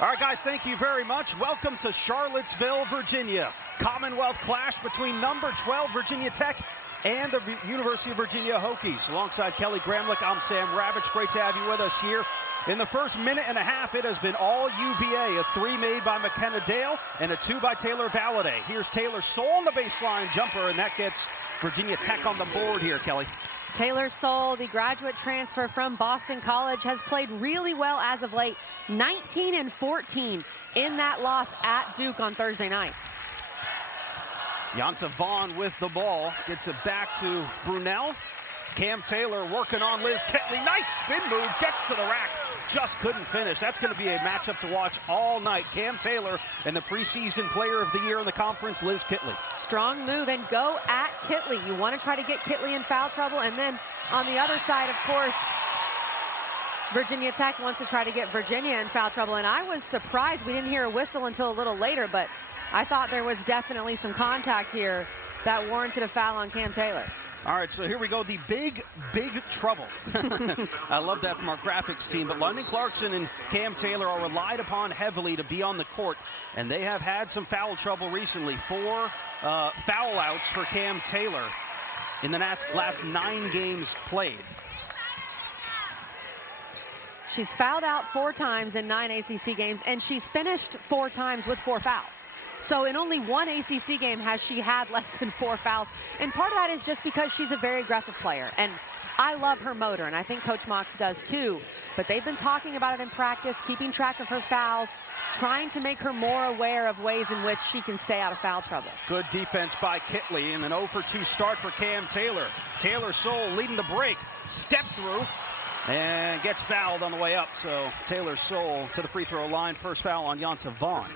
All right, guys, thank you very much. Welcome to Charlottesville, Virginia. Commonwealth clash between number 12 Virginia Tech and the University of Virginia Hokies. Alongside Kelly Gramlich, I'm Sam Ravitch. Great to have you with us here. In the first minute and a half, it has been all UVA. A 3 made by McKenna Dale and a 2 by Taylor Valladay. Here's Taylor Soul on the baseline jumper, and that gets Virginia Tech on the board here, Kelly. Taylor Soul, the graduate transfer from Boston College, has played really well as of late. 19 and 14 in that loss at Duke on Thursday night. Yonta Vaughn with the ball. Gets it back to Brunel. Cam Taylor working on Liz Kitley. Nice spin move. Gets to the rack. Just couldn't finish. That's going to be a matchup to watch all night. Cam Taylor and the preseason player of the year in the conference, Liz Kitley. Strong move and go at Kitley. You want to try to get Kitley in foul trouble. And then on the other side, of course, Virginia Tech wants to try to get Virginia in foul trouble. And I was surprised we didn't hear a whistle until a little later, but I thought there was definitely some contact here that warranted a foul on Cam Taylor. All right, so here we go, the big trouble. I love that from our graphics team, but London Clarkson and Cam Taylor are relied upon heavily to be on the court, and they have had some foul trouble recently. 4 foul outs for Cam Taylor in the last 9 games played. She's fouled out 4 times in 9 ACC games, and she's finished 4 times with 4 fouls. So in only 1 ACC game has she had less than 4 fouls. And part of that is just because she's a very aggressive player. And I love her motor, and I think Coach Mox does too. But they've been talking about it in practice, keeping track of her fouls, trying to make her more aware of ways in which she can stay out of foul trouble. Good defense by Kitley, and an 0 for 2 start for Cam Taylor. Taylor Soul leading the break. Step through. And gets fouled on the way up. So Taylor Soul to the free throw line. First foul on Yonta Vaughn.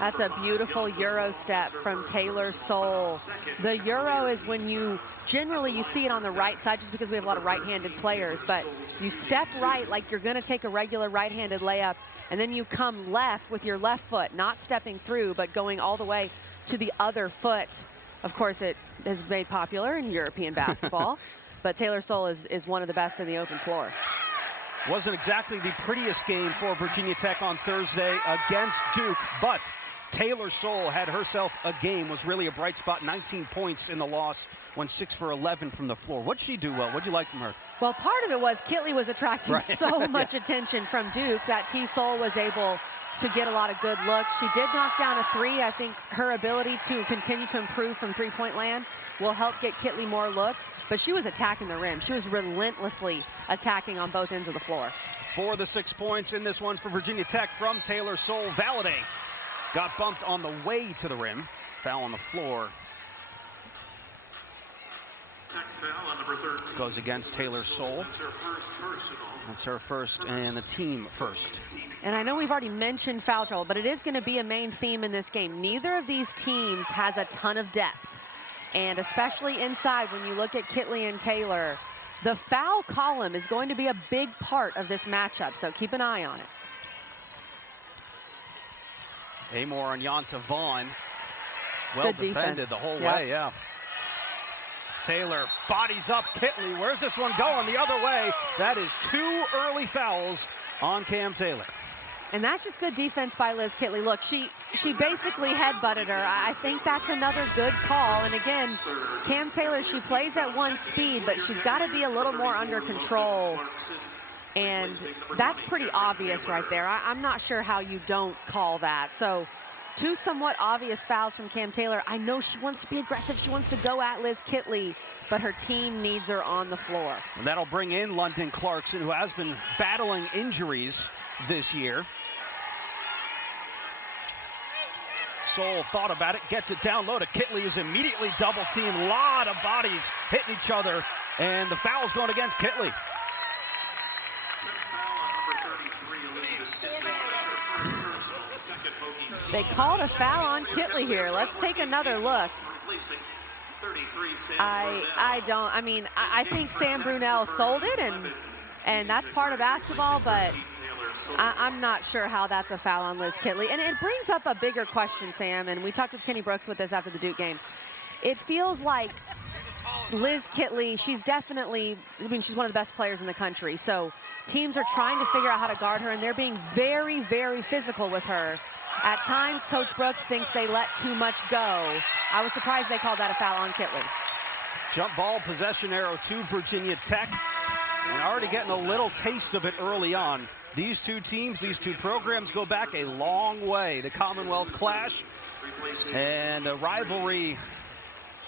That's a beautiful Euro step from Taylor Soul. The Euro is when you see it on the right side just because we have a lot of right-handed players. But you step right like you're going to take a regular right-handed layup. And then you come left with your left foot, not stepping through, but going all the way to the other foot. Of course, it is made popular in European basketball. But Taylor Soul is one of the best in the open floor. Wasn't exactly the prettiest game for Virginia Tech on Thursday against Duke, but Taylor Soul had herself a game, was really a bright spot. 19 points in the loss, went 6 for 11 from the floor. What'd she do well? What'd you like from her? Well, part of it was Kitley was attracting so much attention from Duke that T. Soul was able to get a lot of good looks. She did knock down a 3. I think her ability to continue to improve from three-point land will help get Kitley more looks, but she was attacking the rim. She was relentlessly attacking on both ends of the floor. 4 of the 6 points in this one for Virginia Tech from Taylor Soul. Valladay got bumped on the way to the rim. Foul on the floor. Foul on number 13. Goes against Taylor Soul. That's her first and the team first. And I know we've already mentioned foul trouble, but it is going to be a main theme in this game. Neither of these teams has a ton of depth. And especially inside, when you look at Kitley and Taylor, the foul column is going to be a big part of this matchup, so keep an eye on it. Amore on Yonta Vaughn. It's well good defended defense. The whole way, yeah. Taylor bodies up Kitley. Where's this one going? The other way. That is 2 early fouls on Cam Taylor. And that's just good defense by Liz Kitley. Look, she basically headbutted her. I think that's another good call. And again, Cam Taylor, she plays at 1 speed, but she's got to be a little more under control. And that's pretty obvious right there. I'm not sure how you don't call that. So 2 somewhat obvious fouls from Cam Taylor. I know she wants to be aggressive. She wants to go at Liz Kitley, but her team needs her on the floor. And that'll bring in London Clarkson, who has been battling injuries this year. Soul thought about it, gets it down low to Kitley, who's immediately double teamed. A lot of bodies hitting each other, and the foul's going against Kitley. They called a foul on Kitley here. Let's take another look. I think Sam Brunel sold it, and that's part of basketball, but I'm not sure how that's a foul on Liz Kitley. And it brings up a bigger question, Sam, and we talked with Kenny Brooks with this after the Duke game. It feels like Liz Kitley, she's definitely, she's one of the best players in the country. So teams are trying to figure out how to guard her, and they're being very, very physical with her. At times, Coach Brooks thinks they let too much go. I was surprised they called that a foul on Kitley. Jump ball possession arrow to Virginia Tech. And already getting a little taste of it early on. These two teams, these two programs go back a long way. The Commonwealth clash and a rivalry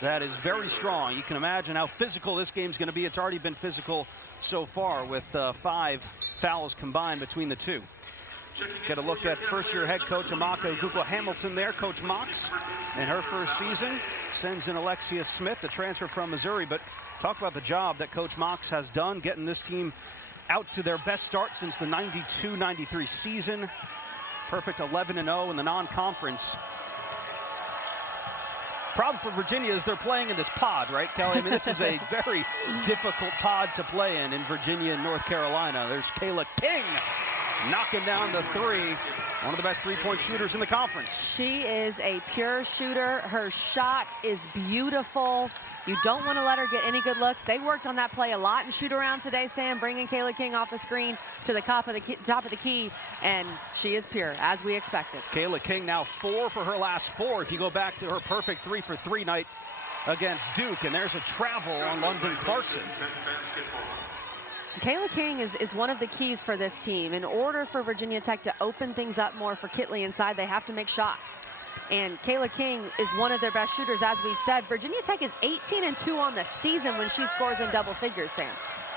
that is very strong. You can imagine how physical this game's going to be. It's already been physical so far with 5 fouls combined between the two. Get a look at first-year head coach Amaka Google Hamilton there. Coach Mox in her first season sends in Alexia Smith, the transfer from Missouri. But talk about the job that Coach Mox has done getting this team out to their best start since the 92-93 season. Perfect 11-0 in the non-conference. Problem for Virginia is they're playing in this pod, right, Kelly? I mean, this is a very difficult pod to play in Virginia and North Carolina. There's Kayla King knocking down the three. One of the best three-point shooters in the conference. She is a pure shooter. Her shot is beautiful. You don't want to let her get any good looks. They worked on that play a lot in shoot-around today, Sam, bringing Kayla King off the screen to the top of the key, and she is pure, as we expected. Kayla King now 4 for her last 4. If you go back to her perfect 3-for-3 night against Duke, and there's a travel on London Clarkson. Kayla King is one of the keys for this team. In order for Virginia Tech to open things up more for Kitley inside, they have to make shots. And Kayla King is one of their best shooters, as we've said. Virginia Tech is 18-2 on the season when she scores in double figures, Sam.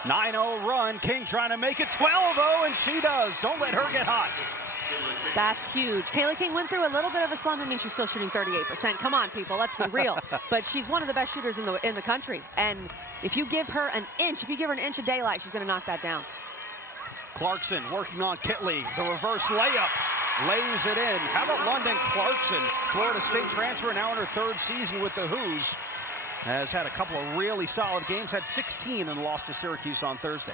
9-0 run. King trying to make it 12-0, and she does. Don't let her get hot. That's huge. Kayla King went through a little bit of a slump. I mean, she's still shooting 38%. Come on, people, let's be real. But she's one of the best shooters in the country. And if you give her an inch of daylight, she's going to knock that down. Clarkson working on Kitley. The reverse layup. Lays it in. How about London Clarkson, Florida State transfer, now in her 3rd season with the Hoos. Has had a couple of really solid games, had 16 and lost to Syracuse on Thursday.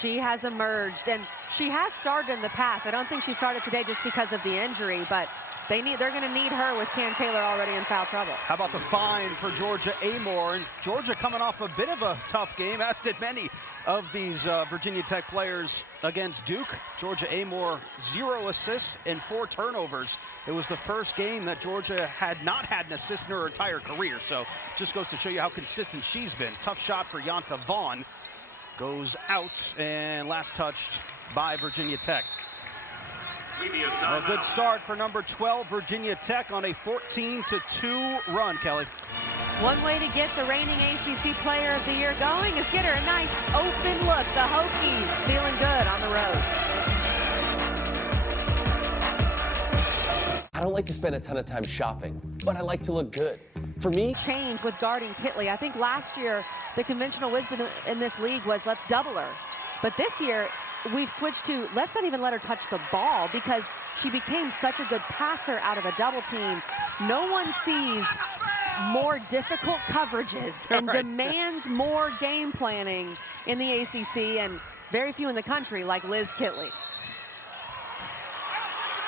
She has emerged, and she has started in the past. I don't think she started today just because of the injury, but they're going to need her with Camryn Taylor already in foul trouble. How about the fine for Georgia Amore? And Georgia coming off a bit of a tough game, as did many of these Virginia Tech players against Duke. Georgia Amore, 0 assists and 4 turnovers. It was the first game that Georgia had not had an assist in her entire career. So just goes to show you how consistent she's been. Tough shot for Yanta Vaughn. Goes out and last touched by Virginia Tech. A good start for number 12, Virginia Tech, on a 14-2 run, Kelly. One way to get the reigning ACC Player of the Year going is get her a nice open look. The Hokies feeling good on the road. I don't like to spend a ton of time shopping, but I like to look good. For me, change with guarding Kitley. I think last year the conventional wisdom in this league was let's double her. But this year we've switched to let's not even let her touch the ball because she became such a good passer out of a double team. No one sees more difficult coverages and demands more game planning in the ACC, and very few in the country like Liz Kitley.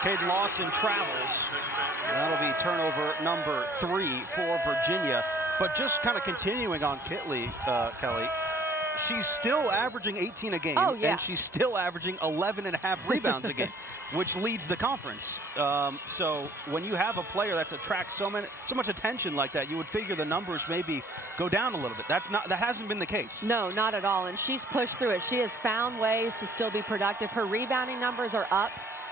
Caden Lawson travels. That'll be turnover number 3 for Virginia. But just kind of continuing on Kitley, Kelly, she's still averaging 18 a game, and she's still averaging 11.5 rebounds a game, which leads the conference. So when you have a player that's attracts so much attention like that, you would figure the numbers maybe go down a little bit. That hasn't been the case. No, not at all. And she's pushed through it. She has found ways to still be productive. Her rebounding numbers are up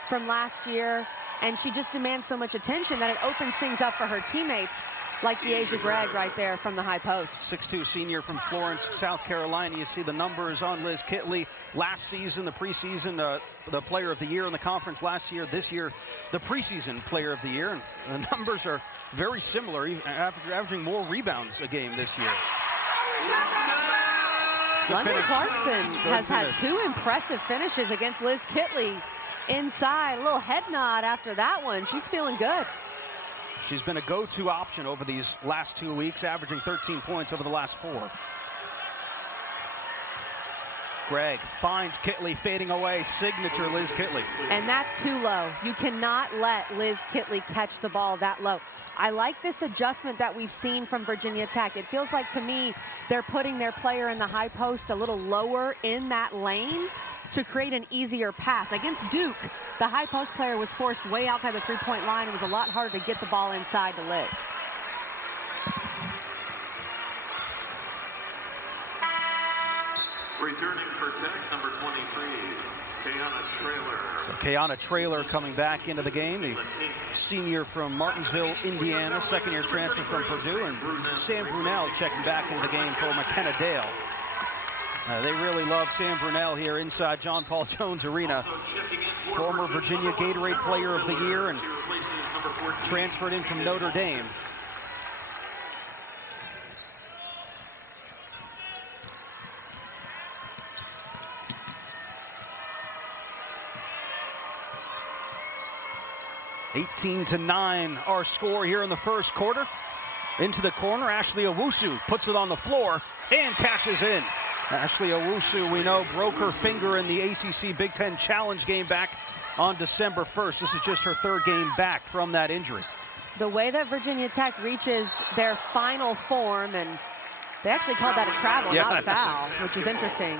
from last year, and she just demands so much attention that it opens things up for her teammates, like Deasia Gregg right there from the high post. 6'2" senior from Florence, South Carolina. You see the numbers on Liz Kitley. Last season, the preseason, the player of the year in the conference last year. This year, the preseason player of the year. And the numbers are very similar, averaging more rebounds a game this year. London Clarkson has had 2 impressive finishes against Liz Kitley inside. A little head nod after that one. She's feeling good. She's been a go-to option over these last 2 weeks, averaging 13 points over the last 4. Gregg finds Kitley fading away. Signature Liz Kitley. And that's too low. You cannot let Liz Kitley catch the ball that low. I like this adjustment that we've seen from Virginia Tech. It feels like, to me, they're putting their player in the high post a little lower in that lane to create an easier pass. Against Duke, the high post player was forced way outside the three-point line. It was a lot harder to get the ball inside to Liz. Returning for Tech, number 23, Kayana Traylor. So Kayana Traylor coming back into the game, the senior from Martinsville, Indiana, second-year transfer from Purdue, and Sam Brunel checking back into the game for McKenna Dale. They really love Sam Brunel here inside John Paul Jones Arena. Former Virginia Gatorade Player of the Year and transferred in from Notre Dame. (18-9) our score here in the first quarter. Into the corner, Ashley Owusu puts it on the floor and cashes in. Ashley Owusu, we know, broke her finger in the ACC Big Ten Challenge game back on December 1st. This is just her third game back from that injury. The way that Virginia Tech reaches their final form, and they actually called that a travel, not a foul, which is interesting.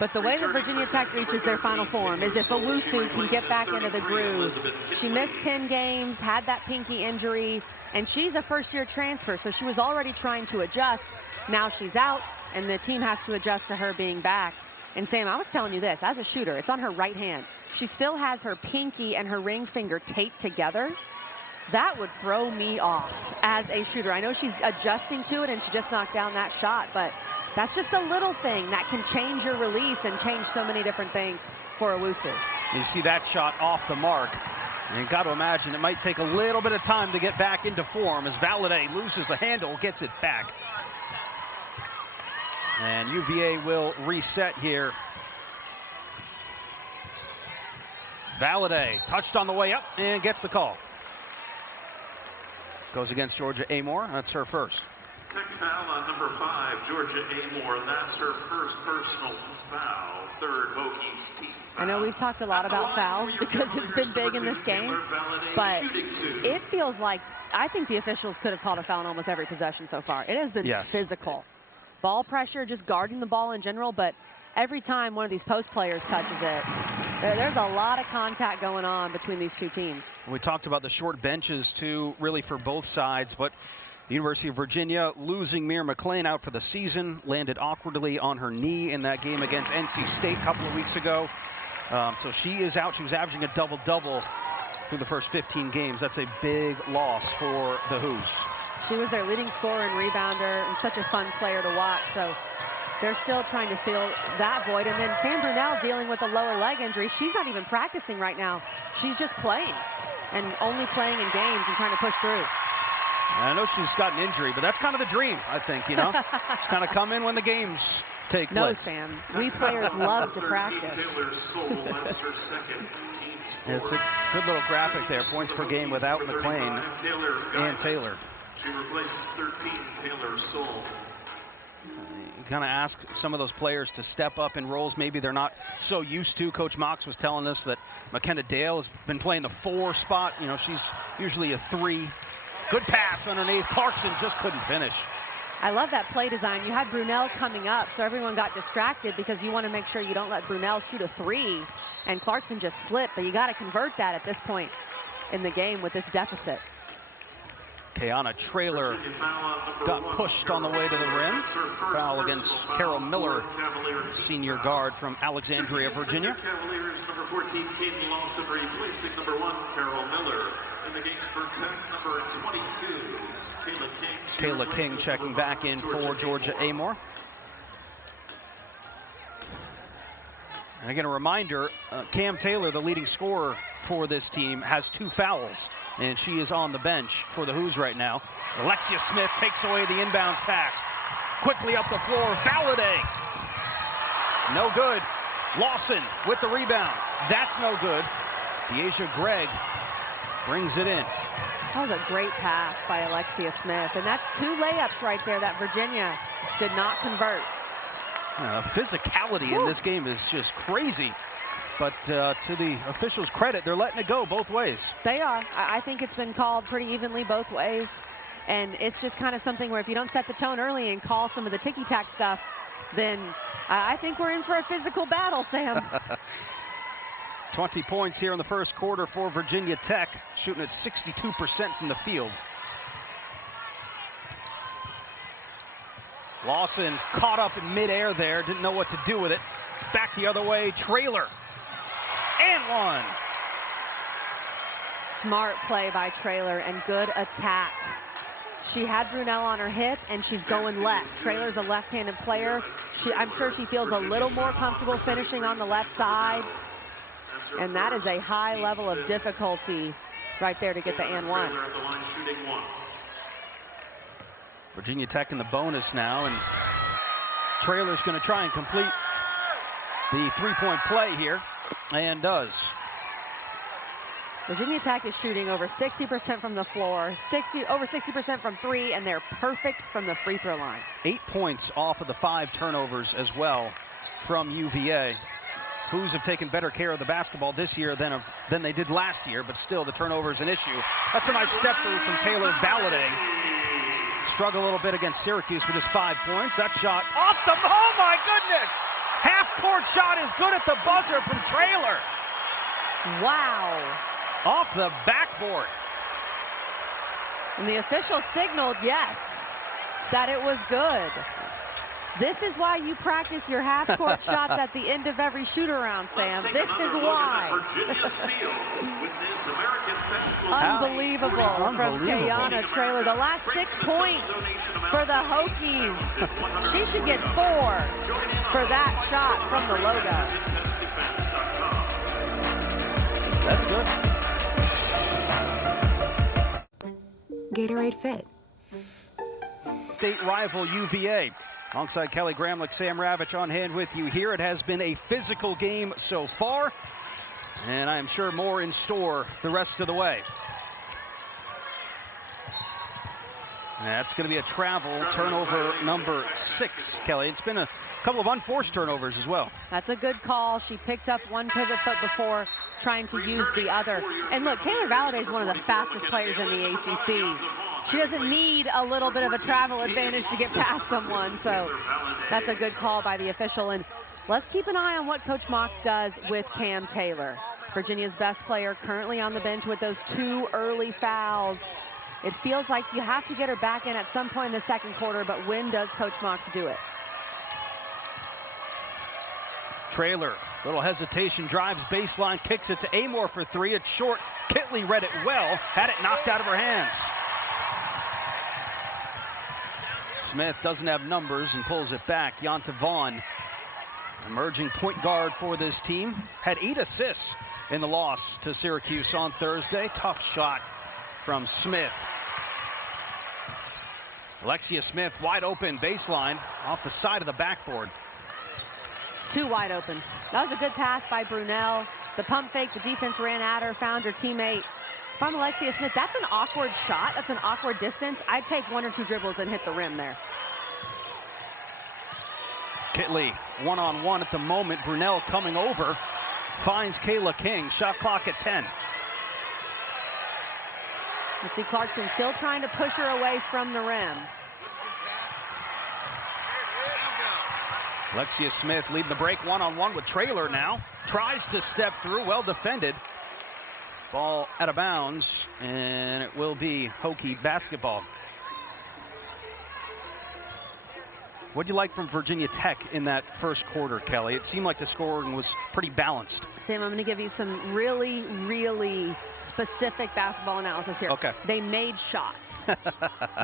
But the way that Virginia Tech reaches their final form is if Owusu can get back into the groove. She missed 10 games, had that pinky injury, and she's a first-year transfer, so she was already trying to adjust. Now she's out, and the team has to adjust to her being back. And Sam, I was telling you this, as a shooter, it's on her right hand. She still has her pinky and her ring finger taped together. That would throw me off as a shooter. I know she's adjusting to it, and she just knocked down that shot, but that's just a little thing that can change your release and change so many different things for Owusu. You see that shot off the mark. And you've got to imagine it might take a little bit of time to get back into form as Valladay loses the handle, gets it back. And UVA will reset here. Valladay touched on the way up and gets the call. Goes against Georgia Amore. That's her first. Tech foul on number 5, Georgia Amore. That's her first personal foul. Third Hokies team foul. I know we've talked a lot about fouls because it's been big in this game, but it feels like, I think the officials could have called a foul on almost every possession so far. It has been physical. Ball pressure, just guarding the ball in general, but every time one of these post players touches it, there's a lot of contact going on between these two teams. We talked about the short benches, too, really for both sides, but the University of Virginia losing Mir McLean out for the season, landed awkwardly on her knee in that game against NC State a couple of weeks ago. So she is out. She was averaging a double-double through the first 15 games. That's a big loss for the Hoos. She was their leading scorer and rebounder and such a fun player to watch. So they're still trying to fill that void. And then Sam Brunel dealing with a lower leg injury. She's not even practicing right now. She's just playing and only playing in games and trying to push through. I know she's got an injury, but that's kind of the dream, I think, you know? Just kind of come in when the games take place. No, Sam. We players love to practice. It's a good little graphic there. Points per game without McLean and Taylor. She replaces 13, Taylor Soule. You kind of ask some of those players to step up in roles maybe they're not so used to. Coach Mox was telling us that McKenna Dale has been playing the 4 spot. You know, she's usually a 3. Good pass underneath. Clarkson just couldn't finish. I love that play design. You had Brunel coming up, so everyone got distracted because you want to make sure you don't let Brunel shoot a 3, and Clarkson just slipped, but you got to convert that at this point in the game with this deficit. Kayana Traylor got pushed on the way to the rim. Foul against Carol Miller, senior guard from Alexandria, Virginia. Cavaliers, number 14, Kaden Lawson, replacing number 1, Carol Miller. In the game for Tech, number 22, Kayla King checking back in for Georgia Amore. And again, a reminder, Cam Taylor, the leading scorer for this team, has 2 fouls, and she is on the bench for the Hoos right now. Alexia Smith takes away the inbounds pass. Quickly up the floor, Valladay. No good. Lawson with the rebound. That's no good. Deasia Gregg brings it in. That was a great pass by Alexia Smith, and that's 2 layups right there that Virginia did not convert. Physicality in this game is just crazy. But to the officials' credit, they're letting it go both ways. They are. I think it's been called pretty evenly both ways. And it's just kind of something where if you don't set the tone early and call some of the ticky-tack stuff, then I think we're in for a physical battle, Sam. 20 points here in the first quarter for Virginia Tech, shooting at 62% from the field. Lawson caught up in midair there, didn't know what to do with it. Back the other way, Traylor. And one. Smart play by Traylor and good attack. She had Brunel on her hip, and she's going left. Traylor's a left-handed player. I'm sure she feels a little more comfortable finishing on the left side. And that is a high level of difficulty right there to get the and one. Virginia Tech in the bonus now, and Traylor's going to try and complete the three-point play here, and does. Virginia Tech is shooting over 60% from the floor, over 60% from three, and they're perfect from the free throw line. 8 points off of the 5 turnovers as well from UVA. Hoos have taken better care of the basketball this year than they did last year, but still the turnover is an issue. That's a nice step through from Taylor Valladay. Struggle a little bit against Syracuse with just 5 points. That shot off the, oh my goodness! Half-court shot is good at the buzzer from Traylor. Wow. Off the backboard. And the official signaled yes, that it was good. This is why you practice your half-court shots at the end of every shoot-around, Sam. This is why. Unbelievable from Kayana Traylor. The last 6 points for the Hokies. She should get 4 for that shot from the logo. That's good. Gatorade Fit. State rival UVA. Alongside Kelly Gramlich, Sam Ravitch on hand with you here. It has been a physical game so far, and I am sure more in store the rest of the way. That's going to be a travel turnover number 6, Kelly. It's been a couple of unforced turnovers as well. That's a good call. She picked up one pivot foot before trying to use the other. And look, Taylor Valladay is one of the fastest players in the ACC. She doesn't need a little bit of a travel advantage to get past someone, so that's a good call by the official. And let's keep an eye on what Coach Mox does with Cam Taylor, Virginia's best player, currently on the bench with those 2 early fouls. It feels like you have to get her back in at some point in the second quarter, but when does Coach Mox do it? Traylor, little hesitation, drives baseline, kicks it to Amor for 3. It's short. Kitley read it well, had it knocked out of her hands. Smith doesn't have numbers and pulls it back. Yonta Vaughn, emerging point guard for this team, had 8 assists in the loss to Syracuse on Thursday. Tough shot from Smith. Alexia Smith wide open baseline off the side of the backboard. 2 wide open. That was a good pass by Brunel. The pump fake, the defense ran at her, found her teammate. If I'm Alexia Smith, that's an awkward shot. That's an awkward distance. I'd take 1 or 2 dribbles and hit the rim there. Kitley one-on-one at the moment. Brunel coming over. Finds Kayla King. Shot clock at 10. You see Clarkson still trying to push her away from the rim. Alexia Smith leading the break one-on-one with Traylor now. Tries to step through. Well defended. Ball out of bounds, and it will be Hokie basketball. What do you like from Virginia Tech in that first quarter, Kelly? It seemed like the scoring was pretty balanced. Sam, I'm going to give you some really, really specific basketball analysis here. Okay. They made shots.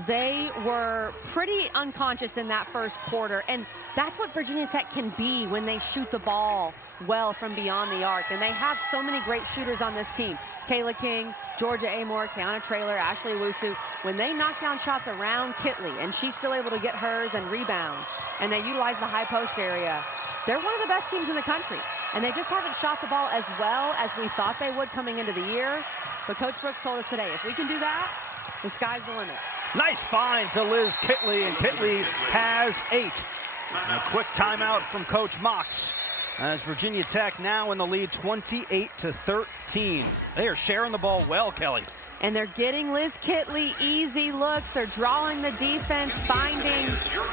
They were pretty unconscious in that first quarter, and that's what Virginia Tech can be when they shoot the ball well from beyond the arc. And they have so many great shooters on this team. Kayla King, Georgia Amor, Kayana Traylor, Ashley Owusu. When they knock down shots around Kitley, and she's still able to get hers and rebound, and they utilize the high post area, they're one of the best teams in the country. And they just haven't shot the ball as well as we thought they would coming into the year. But Coach Brooks told us today, if we can do that, the sky's the limit. Nice find to Liz Kitley, and Kitley has 8. And a quick timeout from Coach Mox. As Virginia Tech now in the lead 28-13. They are sharing the ball well, Kelly. And they're getting Liz Kitley easy looks. They're drawing the defense, finding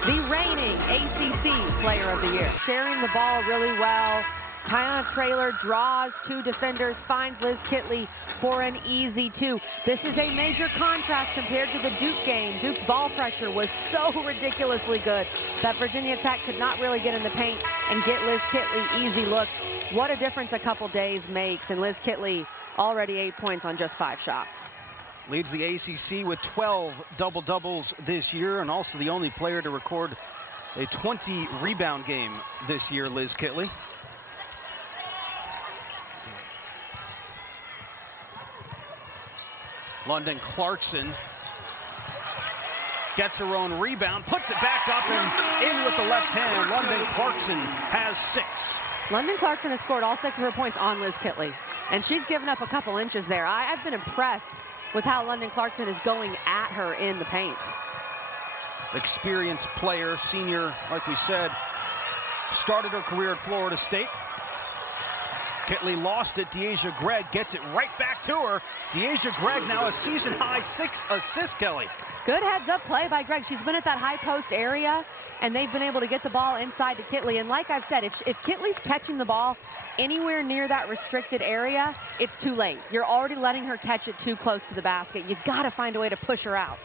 the reigning ACC Player of the Year. Sharing the ball really well. Kayana Traylor draws two defenders, finds Liz Kitley for an easy two. This is a major contrast compared to the Duke game. Duke's ball pressure was so ridiculously good that Virginia Tech could not really get in the paint and get Liz Kitley easy looks. What a difference a couple days makes, and Liz Kitley already 8 points on just 5 shots. Leads the ACC with 12 double-doubles this year, and also the only player to record a 20-rebound game this year, Liz Kitley. London Clarkson gets her own rebound, puts it back up and in with the left hand. London Clarkson has 6. London Clarkson has scored all 6 of her points on Liz Kitley, and she's given up a couple inches there. I've been impressed with how London Clarkson is going at her in the paint. Experienced player, senior, like we said, started her career at Florida State. Kitley lost it. Deasia Gregg gets it right back to her. Deasia Gregg now a season-high 6 assists, Kelly. Good heads-up play by Gregg. She's been at that high post area, and they've been able to get the ball inside to Kitley. And like I've said, if Kitley's catching the ball anywhere near that restricted area, it's too late. You're already letting her catch it too close to the basket. You got to find a way to push her out.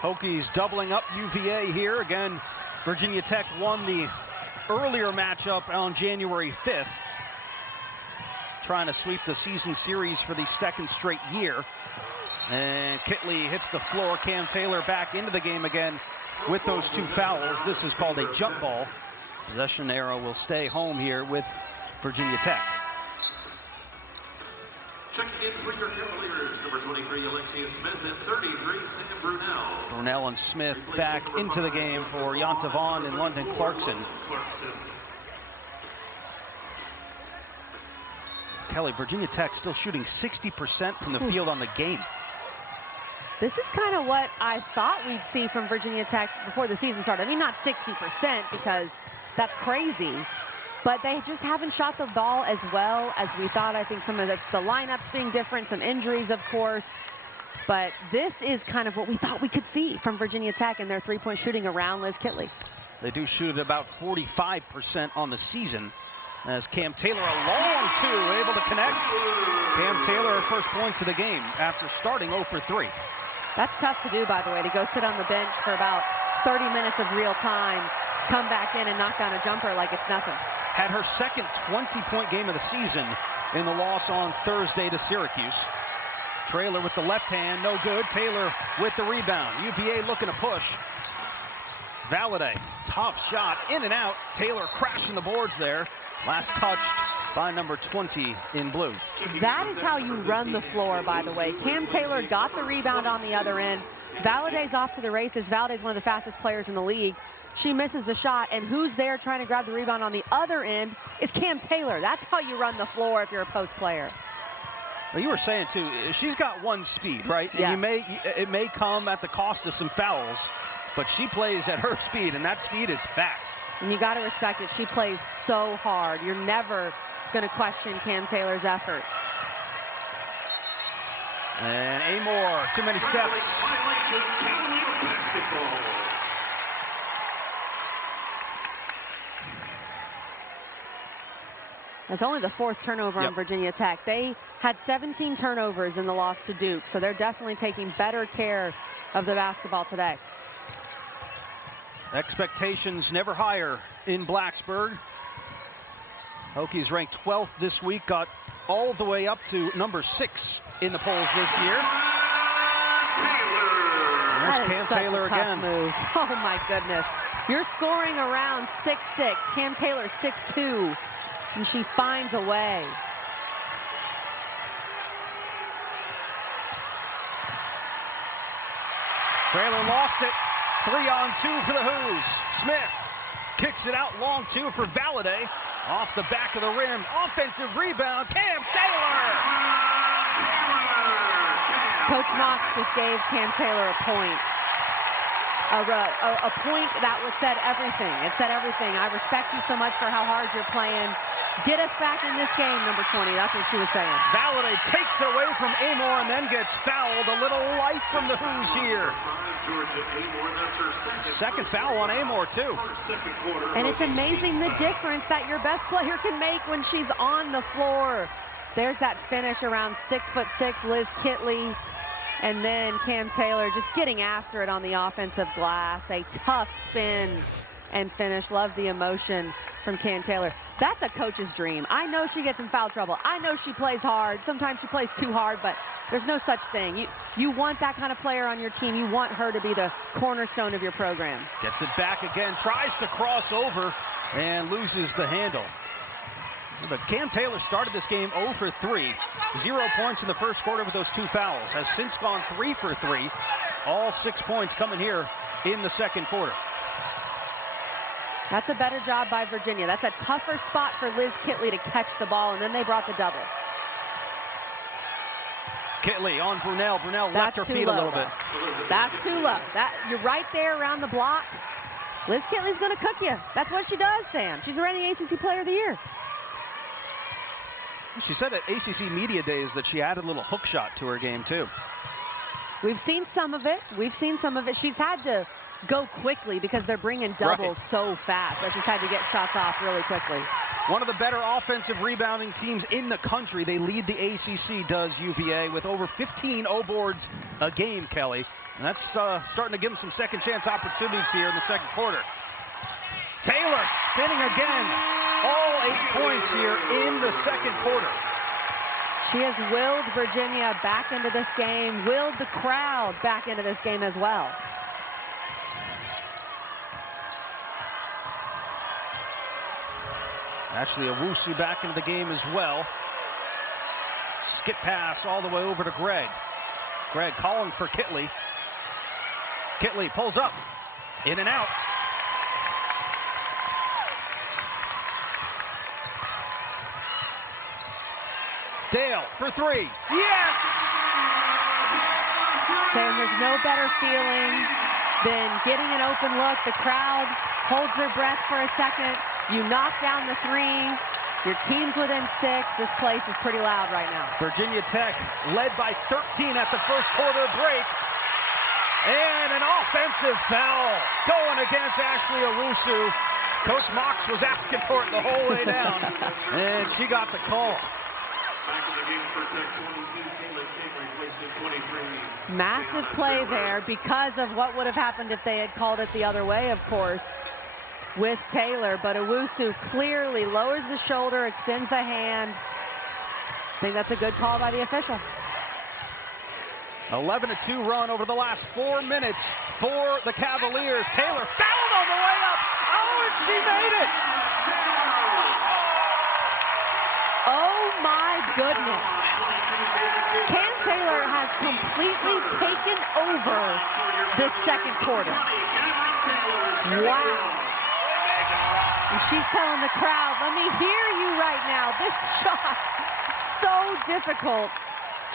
Hokies doubling up UVA here. Again, Virginia Tech won the earlier matchup on January 5th. Trying to sweep the season series for the 2nd straight year. And Kitley hits the floor. Cam Taylor back into the game again with those 2 fouls. This is called a jump ball. Possession arrow will stay home here with Virginia Tech. Checking in for your Cavaliers, number 23, Alexia Smith, and 33, Sam Brunel. Brunel and Smith back into the game for Yonta Vaughn and London Clarkson. Kelly, Virginia Tech still shooting 60% from the field on the game. This is kind of what I thought we'd see from Virginia Tech before the season started. I mean, not 60% because that's crazy, but they just haven't shot the ball as well as we thought. I think some of that's the lineups being different, some injuries, of course, but this is kind of what we thought we could see from Virginia Tech and their 3-point shooting around Liz Kitley. They do shoot at about 45% on the season. As Cam Taylor, a long 2, able to connect. Cam Taylor, her first points of the game after starting 0 for 3. That's tough to do, by the way, to go sit on the bench for about 30 minutes of real time, come back in and knock down a jumper like it's nothing. Had her second 20-point game of the season in the loss on Thursday to Syracuse. Traylor with the left hand, no good. Taylor with the rebound. UVA looking to push. Valladay, tough shot, in and out. Taylor crashing the boards there. Last touched by number 20 in blue. That is how you run the floor, by the way. Cam Taylor got the rebound on the other end. Valladay's off to the races. Valladay's one of the fastest players in the league. She misses the shot, and who's there trying to grab the rebound on the other end is Cam Taylor. That's how you run the floor if you're a post player. Well, you were saying, too, she's got one speed, right? Yes. And it may come at the cost of some fouls, but she plays at her speed, and that speed is fast. And you got to respect it. She plays so hard. You're never going to question Cam Taylor's effort. And Amore, too many steps. That's only the 4th turnover on Virginia Tech. They had 17 turnovers in the loss to Duke, so they're definitely taking better care of the basketball today. Expectations never higher in Blacksburg. Hokies ranked 12th this week, got all the way up to number 6 in the polls this year. There's Cam Taylor again. Move. Oh my goodness. You're scoring around 6'6". Cam Taylor 6'2", and she finds a way. Traylor lost it. 3-on-2 for the Hoos. Smith kicks it out, long 2 for Valladay. Off the back of the rim, offensive rebound, Cam Taylor! Coach Mox just gave Cam Taylor a point. a point that said everything. It said everything. I respect you so much for how hard you're playing. Get us back in this game, number 20. That's what she was saying. Valladay takes it away from Amor and then gets fouled. A little life from the Hoos here. Second foul on Amor, too. And it's amazing the difference that your best player can make when she's on the floor. There's that finish around 6'6", Liz Kitley. And then Cam Taylor just getting after it on the offensive glass. A tough spin and finish. Love the emotion from Cam Taylor. That's a coach's dream. I know she gets in foul trouble. I know she plays hard. Sometimes she plays too hard, but there's no such thing. You want that kind of player on your team. You want her to be the cornerstone of your program. Gets it back again, tries to cross over, and loses the handle. But Cam Taylor started this game 0 for 3. 0 points in the first quarter with those 2 fouls. Has since gone 3 for 3. All 6 points coming here in the second quarter. That's a better job by Virginia. That's a tougher spot for Liz Kitley to catch the ball, and then they brought the double. Kitley on Brunel. Brunel left her feet a little bit. That's too low. You're right there around the block. Liz Kitley's going to cook you. That's what she does, Sam. She's already ACC Player of the Year. She said at ACC Media Days that she added a little hook shot to her game, too. We've seen some of it. She's had to go quickly because they're bringing doubles so fast that she's had to get shots off really quickly. One of the better offensive rebounding teams in the country. They lead the ACC, does UVA, with over 15 O-boards a game, Kelly. And that's starting to give them some second chance opportunities here in the second quarter. Taylor spinning again. All 8 points here in the second quarter. She has willed Virginia back into this game, willed the crowd back into this game as well. Actually, Owusu back into the game as well. Skip pass all the way over to Greg. Greg calling for Kitley. Kitley pulls up, in and out. Dale for 3. Yes! Sam, there's no better feeling than getting an open look. The crowd holds their breath for a second. You knock down the 3. Your team's within 6. This place is pretty loud right now. Virginia Tech led by 13 at the first quarter break. And an offensive foul going against Ashley Owusu. Coach Mox was asking for it the whole way down. And she got the call. Back in the game for Tech, 22, Taylor King replacing 23. Massive play there because of what would have happened if they had called it the other way, of course, with Taylor. But Owusu clearly lowers the shoulder, extends the hand. I think that's a good call by the official. 11-2 run over the last 4 minutes for the Cavaliers. Taylor fouled on the way up. Oh, and she made it. Oh, my goodness. Cam Taylor has completely taken over this second quarter. Wow. And she's telling the crowd, let me hear you right now. This shot, so difficult.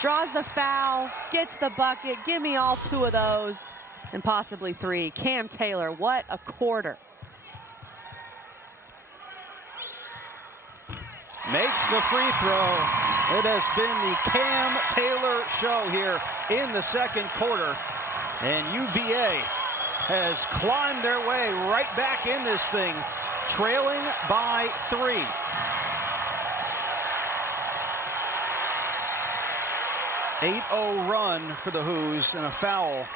Draws the foul, gets the bucket. Give me all 2 of those, and possibly 3. Cam Taylor, what a quarter. Makes the free throw. It has been the Cam Taylor show here in the second quarter. And UVA has climbed their way right back in this thing, trailing by 3. An 8-0 run for the Hoos and a foul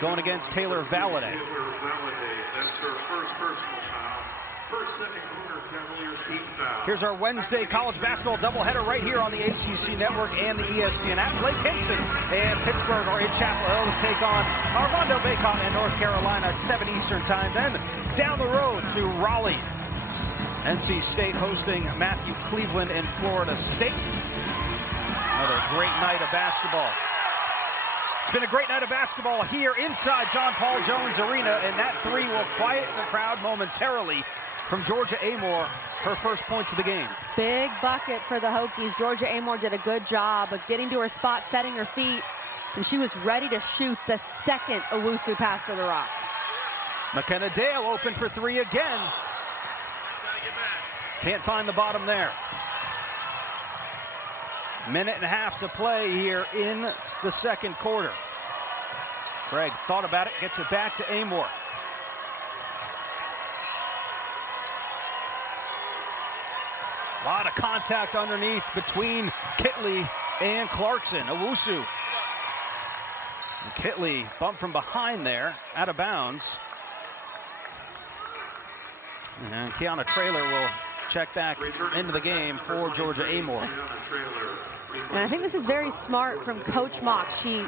going against Taylor Valladay. That's her first personal foul. First, second quarter, Cavaliers team foul. Here's our Wednesday college basketball doubleheader right here on the ACC Network and the ESPN app. Blake Hinson and Pittsburgh are in Chapel Hill to take on Armando Bacot and North Carolina at 7 Eastern time. Then down the road to Raleigh. NC State hosting Matthew Cleveland and Florida State. Another great night of basketball. It's been a great night of basketball here inside John Paul Jones Arena, and that 3 will quiet the crowd momentarily from Georgia Amor, her first points of the game. Big bucket for the Hokies. Georgia Amor did a good job of getting to her spot, setting her feet, and she was ready to shoot the second Owusu passed her the rock. McKenna Dale open for three again. Can't find the bottom there. Minute and a half to play here in the second quarter. Greg thought about it, gets it back to Amor. A lot of contact underneath between Kitley and Clarkson. Owusu. And Kitley bumped from behind there, out of bounds. And Kayana Traylor will check back into the game for Georgia Amor. And I think this is very smart from Coach Mock. She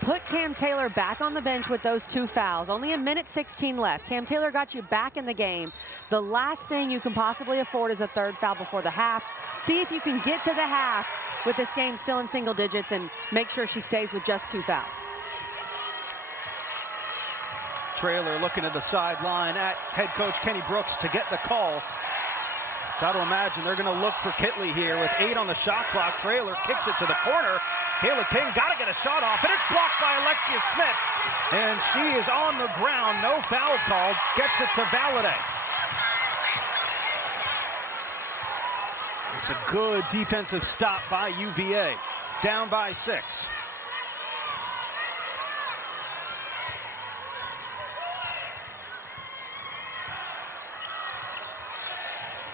put Cam Taylor back on the bench with those 2 fouls. Only a minute 16 left. Cam Taylor got you back in the game. The last thing you can possibly afford is a 3rd foul before the half. See if you can get to the half with this game still in single digits and make sure she stays with just 2 fouls. Traylor looking at the sideline at head coach Kenny Brooks to get the call. Got to imagine they're going to look for Kitley here with 8 on the shot clock. Traylor kicks it to the corner. Kayla King got to get a shot off, and it's blocked by Alexia Smith. And she is on the ground. No foul called. Gets it to Valladay. It's a good defensive stop by UVA. Down by 6.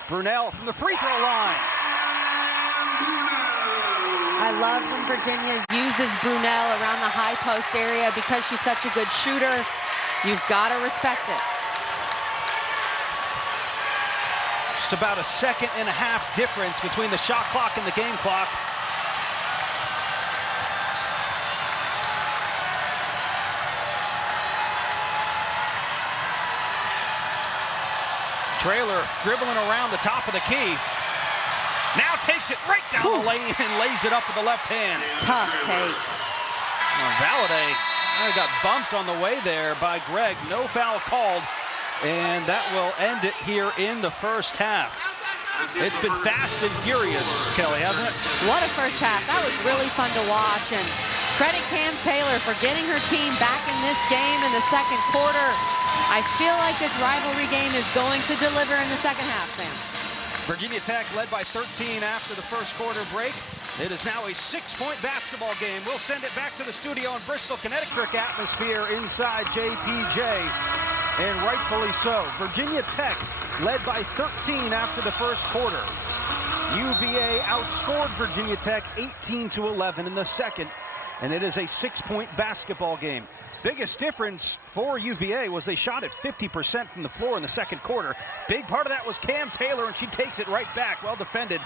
Brunel from the free throw line. I love when Virginia uses Brunel around the high post area because she's such a good shooter. You've got to respect it. Just about a second and a half difference between the shot clock and the game clock. Traylor dribbling around the top of the key. Now takes it right down the lane and lays it up with the left hand. Tough take. Valladay got bumped on the way there by Greg. No foul called, and that will end it here in the first half. It's been fast and furious, Kelly, hasn't it? What a first half. That was really fun to watch. And credit Cam Taylor for getting her team back in this game in the second quarter. I feel like this rivalry game is going to deliver in the second half, Sam. Virginia Tech led by 13 after the first quarter break. It is now a 6-point basketball game. We'll send it back to the studio in Bristol, Connecticut atmosphere inside JPJ. And rightfully so. Virginia Tech led by 13 after the first quarter. UVA outscored Virginia Tech 18-11 in the second. And it is a 6-point basketball game. Biggest difference for UVA was they shot at 50% from the floor in the second quarter. Big part of that was Cam Taylor, and she takes it right back. Well defended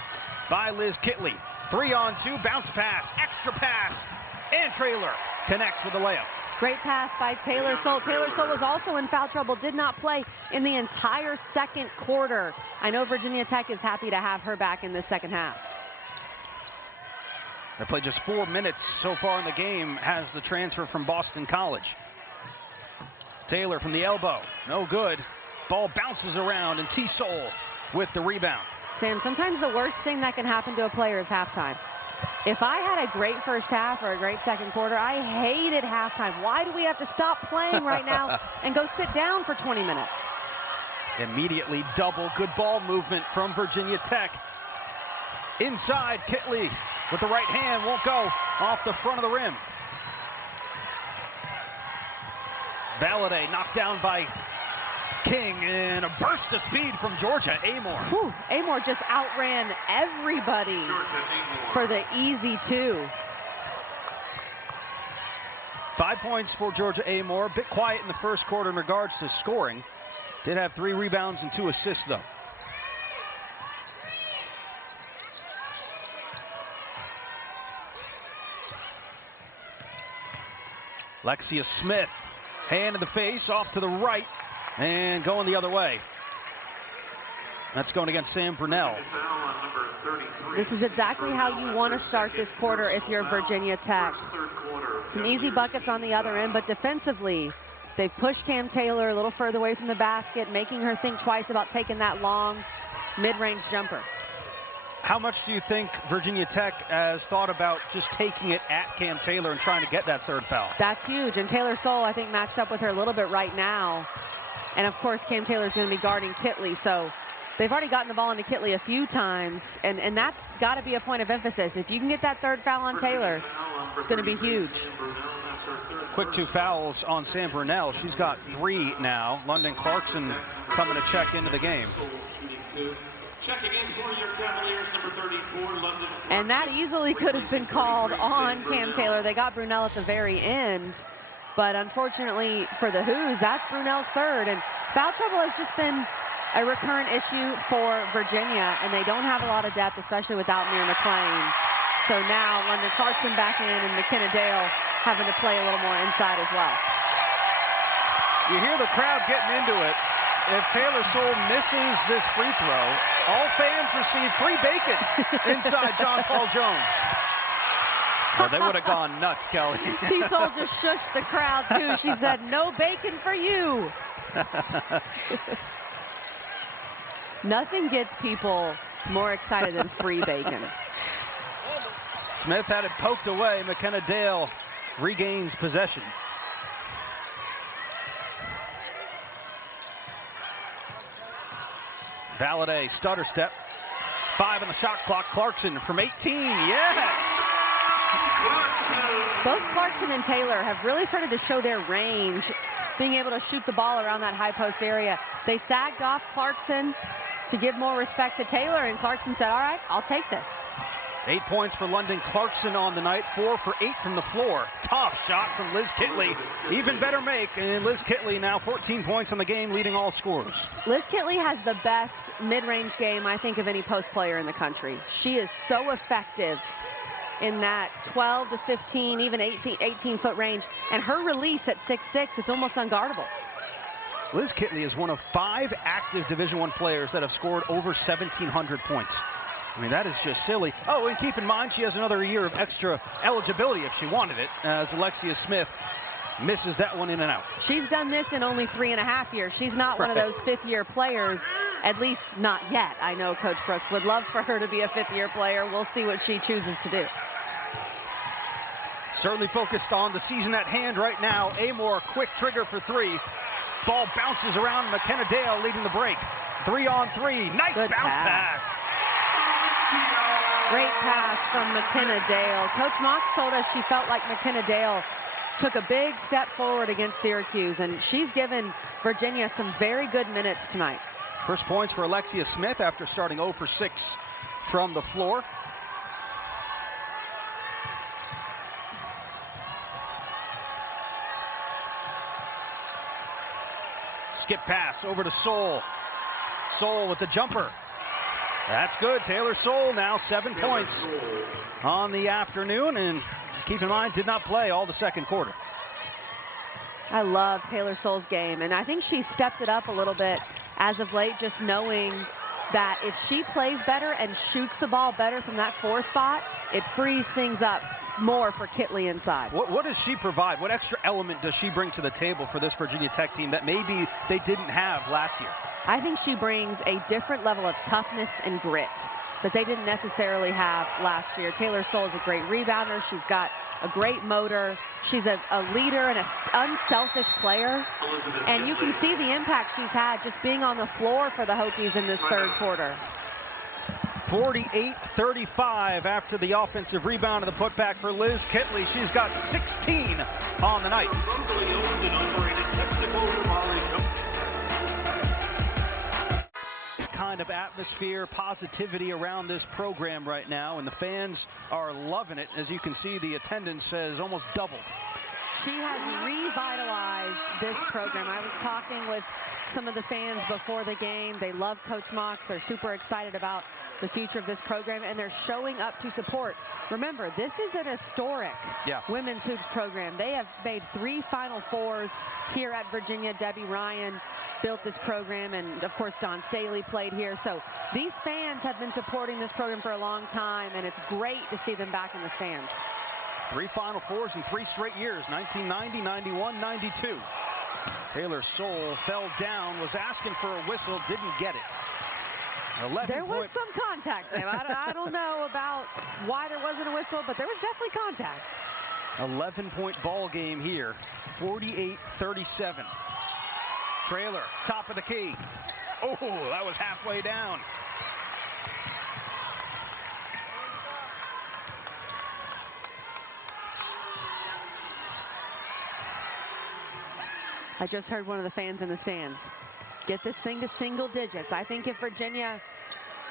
by Liz Kitley. 3-on-2, bounce pass, extra pass, and Traylor connects with the layup. Great pass by Taylor Solt. Taylor Solt was also in foul trouble, did not play in the entire second quarter. I know Virginia Tech is happy to have her back in this second half. They played just 4 minutes so far in the game, has the transfer from Boston College. Taylor from the elbow, no good. Ball bounces around, and T-Sol with the rebound. Sam, sometimes the worst thing that can happen to a player is halftime. If I had a great first half or a great second quarter, I hated halftime. Why do we have to stop playing right now and go sit down for 20 minutes? Immediately double, good ball movement from Virginia Tech. Inside, Kitley with the right hand, won't go off the front of the rim. Valladay knocked down by King, and a burst of speed from Georgia Amor. Whew, Amor just outran everybody for the easy 2. 5 points for Georgia Amor. A bit quiet in the first quarter in regards to scoring. Did have 3 rebounds and 2 assists, though. Alexia Smith, hand in the face, off to the right, and going the other way. That's going against Sam Brunel. This is exactly how you want to start this quarter if you're Virginia Tech. Some easy buckets on the other end, but defensively, they've pushed Cam Taylor a little further away from the basket, making her think twice about taking that long mid-range jumper. How much do you think Virginia Tech has thought about just taking it at Cam Taylor and trying to get that third foul? That's huge. And Taylor Soule, I think, matched up with her a little bit right now. And, of course, Cam Taylor's going to be guarding Kitley. So they've already gotten the ball into Kitley a few times. And that's got to be a point of emphasis. If you can get that third foul on Taylor, it's going to be huge. Quick 2 fouls on Sam Brunell. She's got 3 now. London Clarkson coming to check into the game. Checking in for your Cavaliers, number 34, London. And that easily could have been called on Cam Taylor. They got Brunell at the very end. But unfortunately for the Hoos, that's Brunell's third. And foul trouble has just been a recurrent issue for Virginia. And they don't have a lot of depth, especially without Mir McLean. So now London Clarkson back in and McKenna Dale having to play a little more inside as well. You hear the crowd getting into it. If Taylor Soule misses this free throw, all fans receive free bacon inside John Paul Jones. Well, they would have gone nuts, Kelly. T-Soule just shushed the crowd, too. She said, no bacon for you. Nothing gets people more excited than free bacon. Smith had it poked away. McKenna Dale regains possession. Valladay, stutter step. 5 on the shot clock. Clarkson from 18. Yes! Both Clarkson and Taylor have really started to show their range, being able to shoot the ball around that high post area. They sagged off Clarkson to give more respect to Taylor, and Clarkson said, all right, I'll take this. 8 points for London Clarkson on the night. 4 for 8 from the floor. Tough shot from Liz Kitley. Even better make. And Liz Kitley now 14 points on the game, leading all scorers. Liz Kitley has the best mid-range game, I think, of any post player in the country. She is so effective in that 12 to 15, even 18-foot range. And her release at 6'6", it's almost unguardable. Liz Kitley is one of 5 active Division I players that have scored over 1,700 points. I mean, that is just silly. Oh, and keep in mind, she has another year of extra eligibility if she wanted it, as Alexia Smith misses that one in and out. She's done this in only 3.5 years. She's not one of those fifth-year players, at least not yet. I know Coach Brooks would love for her to be a fifth-year player. We'll see what she chooses to do. Certainly focused on the season at hand right now. Amor, quick trigger for 3. Ball bounces around. McKenna Dale leading the break. 3-on-3. Nice Good bounce pass. Great pass from McKenna Dale. Coach Mox told us she felt like McKenna Dale took a big step forward against Syracuse, and she's given Virginia some very good minutes tonight. First points for Alexia Smith after starting 0 for 6 from the floor. Skip pass over to Soule. Soule with the jumper. That's good. Taylor Soule now 7 points on the afternoon, and keep in mind, did not play all the second quarter. I love Taylor Soule's game, and I think she's stepped it up a little bit as of late, just knowing that if she plays better and shoots the ball better from that 4 spot, it frees things up more for Kitley inside. What does she provide? What extra element does she bring to the table for this Virginia Tech team that maybe they didn't have last year? I think she brings a different level of toughness and grit that they didn't necessarily have last year. Taylor Soule is a great rebounder. She's got a great motor. She's a leader and an unselfish player. And you can see the impact she's had just being on the floor for the Hokies in this third quarter. 48-35 after the offensive rebound and the putback for Liz Kitley. She's got 16 on the night. Kind of atmosphere, positivity around this program right now, and the fans are loving it. As you can see, the attendance has almost doubled. She has revitalized this program. I was talking with some of the fans before the game. They love Coach Mox. They're super excited about the future of this program, and they're showing up to support. Remember, this is an historic women's hoops program. They have made 3 Final Fours here at Virginia. Debbie Ryan built this program, and of course Dawn Staley played here. So these fans have been supporting this program for a long time, and it's great to see them back in the stands. 3 Final Fours in 3 straight years, 1990, 91, 92. Taylor Soule fell down, was asking for a whistle, didn't get it. There was some contact, Sam. I don't know about why there wasn't a whistle, but there was definitely contact. 11-point ball game here, 48-37. Traylor, top of the key. Oh, that was halfway down. I just heard one of the fans in the stands. Get this thing to single digits. I think if Virginia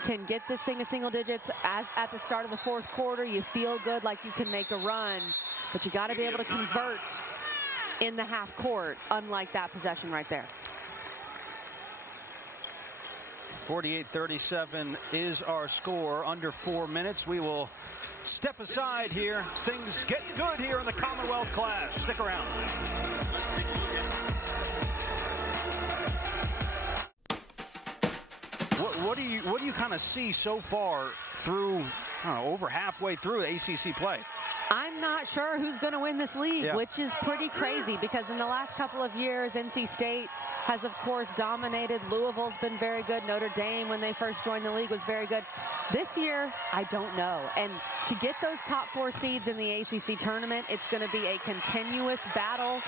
can get this thing to single digits at the start of the fourth quarter, you feel good like you can make a run, but you got to be able to convert in the half court, unlike that possession right there. 48-37 is our score. Under 4 minutes. We will step aside here. Things get good here in the Commonwealth Clash. Stick around. What do you kind of see so far through, I don't know, over halfway through ACC play? I'm not sure who's going to win this league, which is pretty crazy because in the last couple of years, NC State has, of course, dominated. Louisville's been very good. Notre Dame, when they first joined the league, was very good. This year, I don't know. And to get those top 4 seeds in the ACC tournament, it's going to be a continuous battle.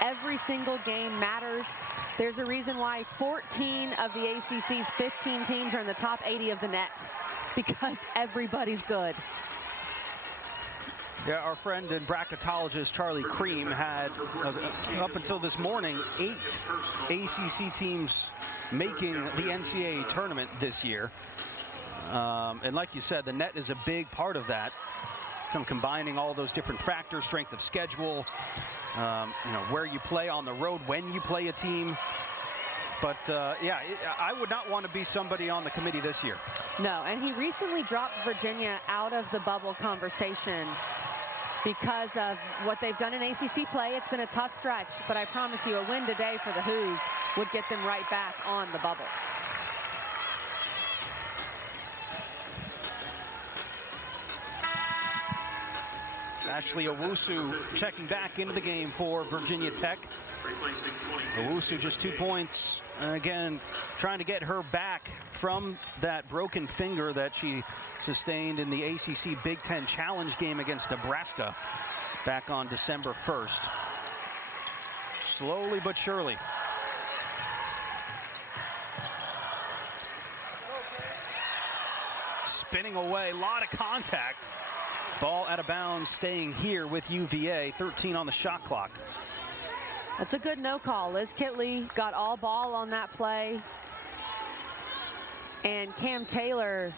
Every single game matters. There's a reason why 14 of the ACC's 15 teams are in the top 80 of the net, because everybody's good. Yeah, our friend and bracketologist Charlie Cream had, up until this morning, 8 ACC teams making the NCAA tournament this year. And like you said, the net is a big part of that. Combining all those different factors, strength of schedule, where you play on the road, when you play a team. But, I would not want to be somebody on the committee this year. No, and he recently dropped Virginia out of the bubble conversation because of what they've done in ACC play. It's been a tough stretch, but I promise you a win today for the Hoos would get them right back on the bubble. Ashley Owusu checking back into the game for Virginia Tech. Owusu just 2 points. Again, trying to get her back from that broken finger that she sustained in the ACC Big Ten Challenge game against Nebraska back on December 1st. Slowly but surely. Spinning away, a lot of contact. Ball out of bounds, staying here with UVA. 13 on the shot clock. That's a good no call. Liz Kitley got all ball on that play. And Cam Taylor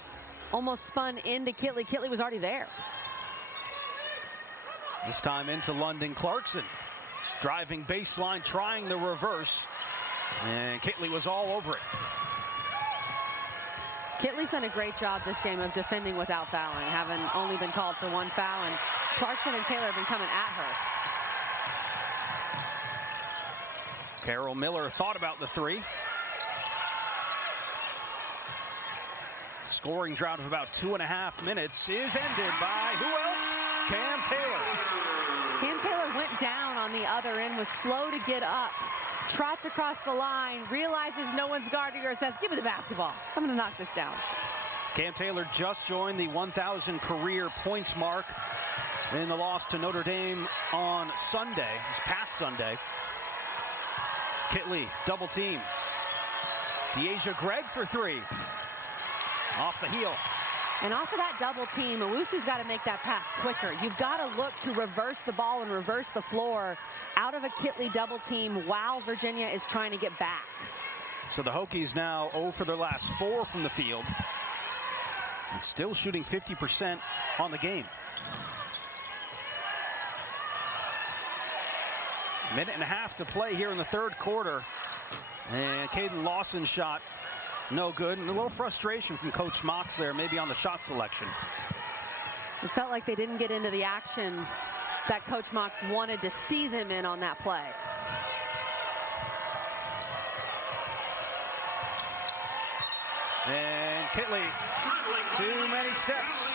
almost spun into Kitley. Kitley was already there. This time into London Clarkson. Driving baseline, trying the reverse. And Kitley was all over it. Kitley's done a great job this game of defending without fouling, having only been called for 1 foul, and Clarkson and Taylor have been coming at her. Carol Miller thought about the 3. Scoring drought of about 2.5 minutes is ended by who else? Cam Taylor. Cam Taylor went down on the other end, was slow to get up, trots across the line, realizes no one's guarding her, says, give me the basketball. I'm going to knock this down. Cam Taylor just joined the 1,000 career points mark in the loss to Notre Dame on Sunday, this past Sunday. Kitley, double team. Deasia Gregg for 3. Off the heel. And off of that double team, Owusu's got to make that pass quicker. You've got to look to reverse the ball and reverse the floor out of a Kitley double team while Virginia is trying to get back. So the Hokies now 0 for their last 4 from the field. And still shooting 50% on the game. Minute and a half to play here in the third quarter. And Caden Lawson's shot, no good. And a little frustration from Coach Mox there, maybe on the shot selection. It felt like they didn't get into the action that Coach Mox wanted to see them in on that play. And Kitley, too many steps.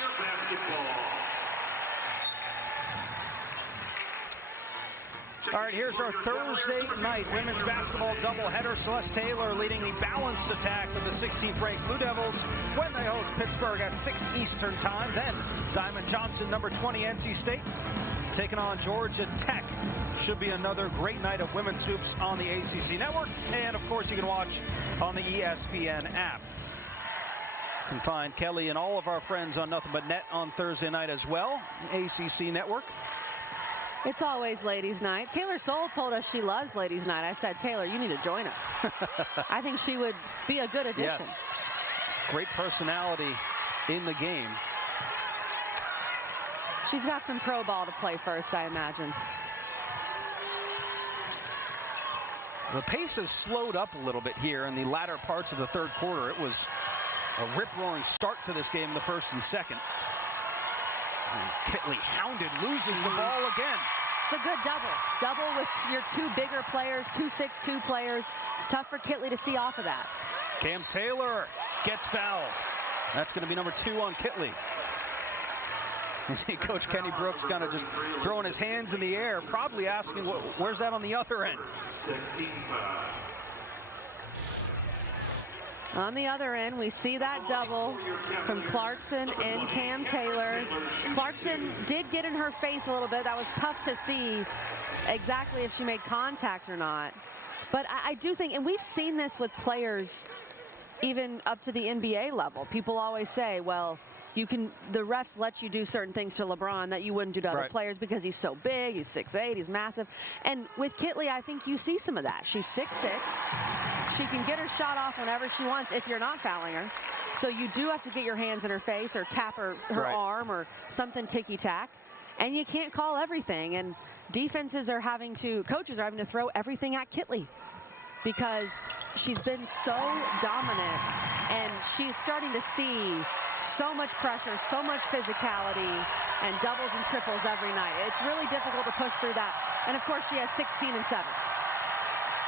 All right, here's our Thursday night women's basketball doubleheader. Celeste Taylor leading the balanced attack of the 16th-ranked Blue Devils when they host Pittsburgh at 6 Eastern time. Then Diamond Johnson, number 20, NC State, taking on Georgia Tech. Should be another great night of women's hoops on the ACC network. And, of course, you can watch on the ESPN app. You can find Kelly and all of our friends on Nothing But Net on Thursday night as well, ACC network. It's always ladies' night. Taylor Soule told us she loves ladies' night. I said, Taylor, you need to join us. I think she would be a good addition. Yes. Great personality in the game. She's got some pro ball to play first, I imagine. The pace has slowed up a little bit here in the latter parts of the third quarter. It was a rip-roaring start to this game in the first and second. And Kitley hounded, loses the ball again. It's a good double. Double with your two bigger players, 2-6-2 players. It's tough for Kitley to see off of that. Cam Taylor gets fouled. That's going to be number 2 on Kitley. You see Coach Kenny Brooks kind of just throwing his hands in the air, probably asking, where's that on the other end? On the other end, we see that double from Clarkson and Cam Taylor. Clarkson did get in her face a little bit. That was tough to see exactly if she made contact or not. But I do think, and we've seen this with players even up to the NBA level. People always say, well, the refs let you do certain things to LeBron that you wouldn't do to other players because he's so big, he's 6'8", he's massive. And with Kitley, I think you see some of that. She's 6'6". She can get her shot off whenever she wants if you're not fouling her. So you do have to get your hands in her face or tap her arm or something ticky-tack. And you can't call everything. And coaches are having to throw everything at Kitley because she's been so dominant and she's starting to see so much pressure, so much physicality, and doubles and triples every night. It's really difficult to push through that. And, of course, she has 16 and 7.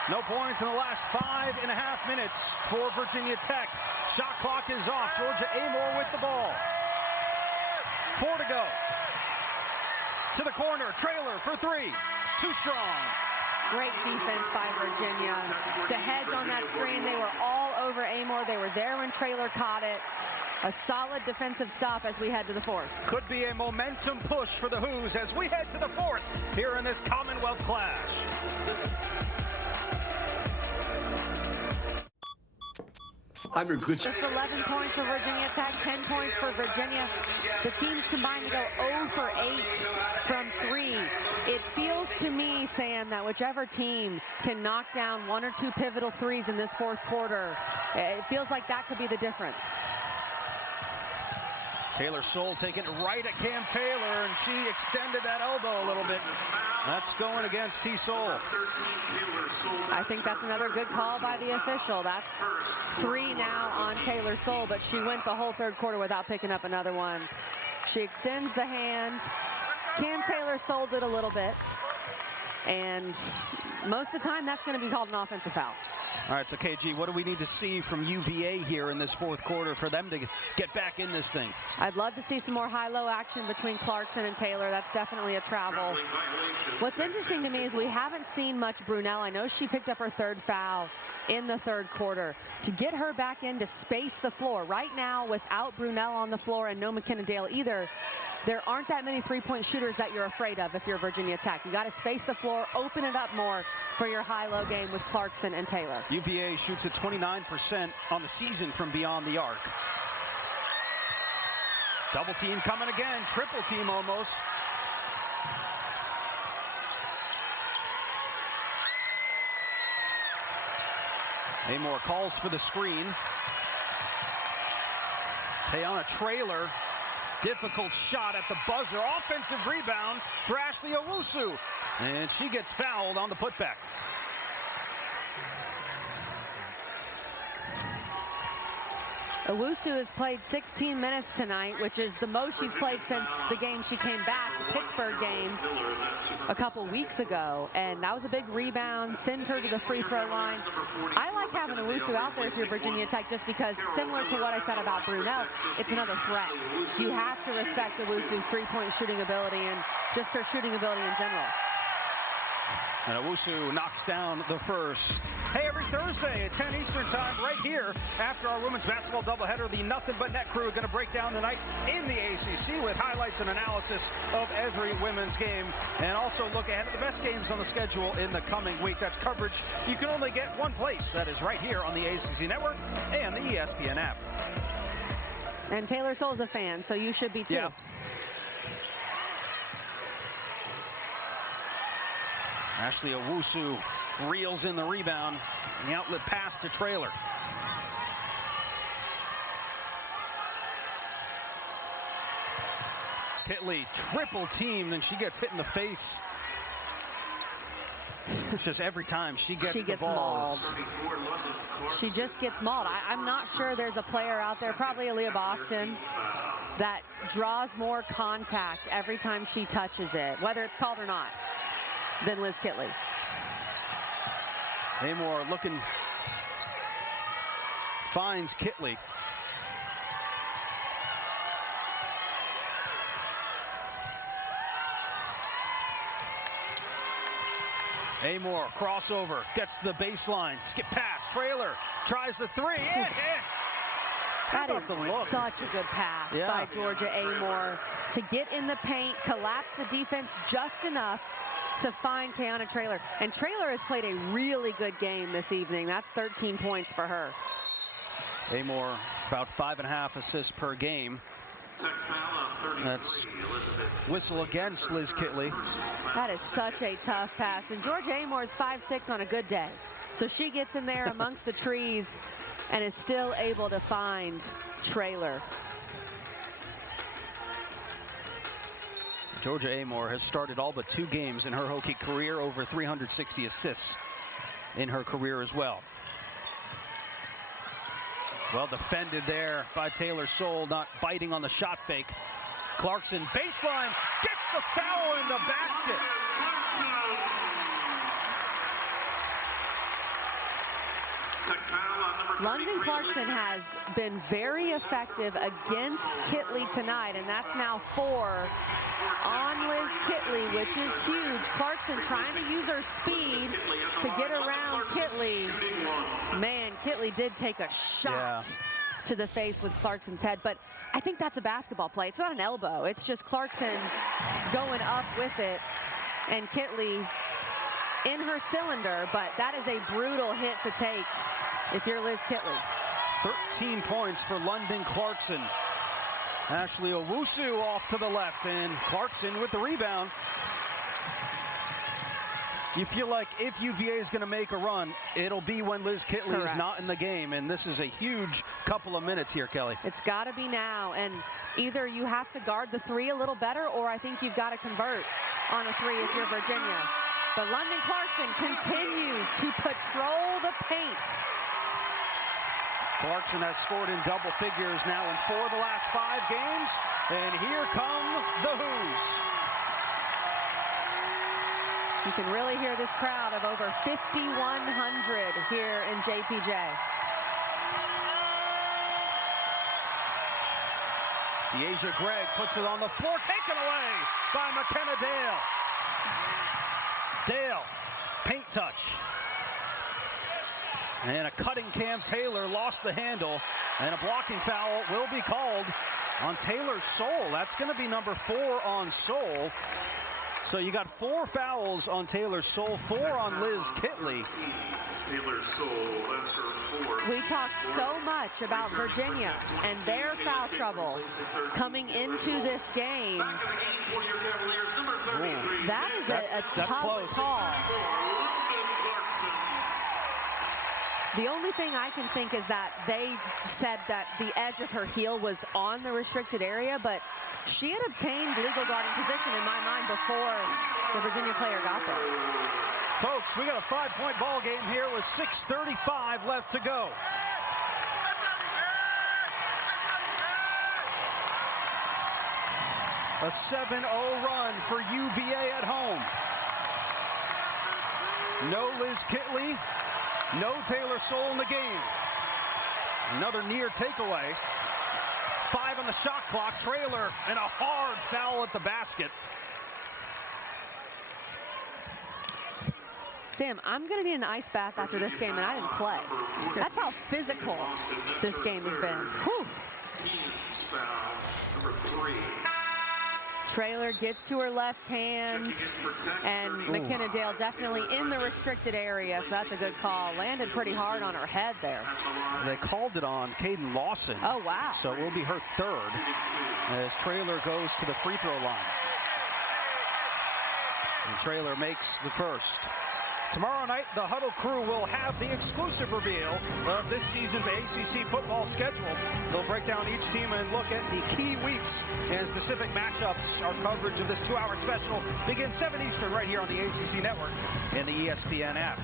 No points in the last 5.5 minutes for Virginia Tech. Shot clock is off. Georgia Amore with the ball. 4 to go. To the corner. Traylor for 3. Too strong. Great defense by Virginia. To hedge on that screen, they were all over Amore. They were there when Traylor caught it. A solid defensive stop as we head to the fourth. Could be a momentum push for the Hoos as we head to the fourth here in this Commonwealth clash. I'm your good. Just 11 points for Virginia Tech, 10 points for Virginia. The teams combined to go 0 for 8 from 3. It feels to me, Sam, that whichever team can knock down 1 or 2 pivotal threes in this fourth quarter, it feels like that could be the difference. Taylor Soule taking it right at Cam Taylor, and she extended that elbow a little bit. That's going against T. Soule. I think that's another good call by the official. That's 3 now on Taylor Soule, but she went the whole third quarter without picking up another one. She extends the hand. Cam Taylor sold it a little bit, and most of the time that's going to be called an offensive foul. All right, so KG, what do we need to see from UVA here in this fourth quarter for them to get back in this thing? I'd love to see some more high-low action between Clarkson and Taylor. That's definitely a travel. What's interesting to me is we haven't seen much Brunel. I know she picked up her 3rd foul in the third quarter. To get her back in to space the floor. Right now, without Brunel on the floor and no McKenna-Dale either, there aren't that many three-point shooters that you're afraid of if you're Virginia Tech. You got to space the floor, open it up more for your high-low game with Clarkson and Taylor. UVA shoots at 29% on the season from beyond the arc. Double team coming again, triple team almost. Amore calls for the screen. Kayana Traylor. Difficult shot at the buzzer. Offensive rebound for Ashley Owusu. And she gets fouled on the putback. Owusu has played 16 minutes tonight, which is the most she's played since the game she came back, the Pittsburgh game, a couple weeks ago. And that was a big rebound, send her to the free throw line. I like having Owusu out there if you're Virginia Tech just because, similar to what I said about Brunel, it's another threat. You have to respect Owusu's three-point shooting ability and just her shooting ability in general. And Owusu knocks down the first. Hey, every Thursday at 10 Eastern time, right here, after our women's basketball doubleheader, the Nothing But Net crew are going to break down the night in the ACC with highlights and analysis of every women's game, and also look ahead at the best games on the schedule in the coming week. That's coverage you can only get one place. That is right here on the ACC Network and the ESPN app. And Taylor Soul's a fan, so you should be too. Yeah. Ashley Owusu reels in the rebound, and the outlet pass to Traylor. Kitley triple teamed, and she gets hit in the face. It's just every time she gets the ball. She just gets mauled. I'm not sure there's a player out there, probably Aaliyah Boston, that draws more contact every time she touches it, whether it's called or not, than Liz Kitley. Amor looking, finds Kitley. Amor crossover, gets the baseline, skip pass, Traylor tries the three, it hits. That is such a good pass by Georgia Amor to get in the paint, collapse the defense just enough to find Kayana Traylor. And Traylor has played a really good game this evening. That's 13 points for her. Amor, about 5.5 assists per game. That's whistle against Liz Kitley. That is such a tough pass. And Georgia Amor is 5'6" on a good day. So she gets in there amongst the trees and is still able to find Traylor. Georgia Amor has started all but 2 games in her Hokie career, over 360 assists in her career as well. Well defended there by Taylor Soul, not biting on the shot fake. Clarkson, baseline, gets the foul in the basket. London Clarkson has been very effective against Kitley tonight, and that's now 4 on Liz Kitley, which is huge. Clarkson trying to use her speed to get around Kitley. Man, Kitley did take a shot to the face with Clarkson's head, but I think that's a basketball play. It's not an elbow. It's just Clarkson going up with it, and Kitley in her cylinder, but that is a brutal hit to take if you're Liz Kitley. 13 points for London Clarkson. Ashley Owusu off to the left, and Clarkson with the rebound. You feel like if UVA is going to make a run, it'll be when Liz Kitley is not in the game, and this is a huge couple of minutes here, Kelly. It's got to be now, and either you have to guard the 3 a little better, or I think you've got to convert on a 3 if you're Virginia. But London Clarkson continues to patrol the paint. Clarkson has scored in double figures now in 4 of the last 5 games, and here come the Who's. You can really hear this crowd of over 5,100 here in JPJ. Deasia Gregg puts it on the floor, taken away by McKenna Dale. Dale, paint touch. And a cutting Cam Taylor lost the handle, and a blocking foul will be called on Taylor Soul. That's going to be number 4 on Soul. So you got 4 fouls on Taylor Soul, 4 on Liz Kitley. Taylor Soul, that's her 4. We talked so much about Virginia and their foul trouble coming into this game. That is a tough call. The only thing I can think is that they said that the edge of her heel was on the restricted area, but she had obtained legal guarding position in my mind before the Virginia player got there. Folks, we got a 5-point ball game here with 6:35 left to go. A 7-0 run for UVA at home. No Liz Kitley, no Taylor Soul in the game. Another near takeaway. 5 on the shot clock. Traylor, and a hard foul at the basket. Sam, I'm going to need an ice bath after this game, and I didn't play. That's how physical this game has been. Whew. Teams foul number 3. Traylor gets to her left hand, and McKenna Dale definitely in the restricted area, so that's a good call. Landed pretty hard on her head there. They called it on Caden Lawson. Oh, wow. So it will be her third as Traylor goes to the free throw line. And Traylor makes the first. Tomorrow night, the Huddle crew will have the exclusive reveal of this season's ACC football schedule. They'll break down each team and look at the key weeks and specific matchups. Our coverage of this 2-hour special begins 7 Eastern right here on the ACC Network and the ESPN app.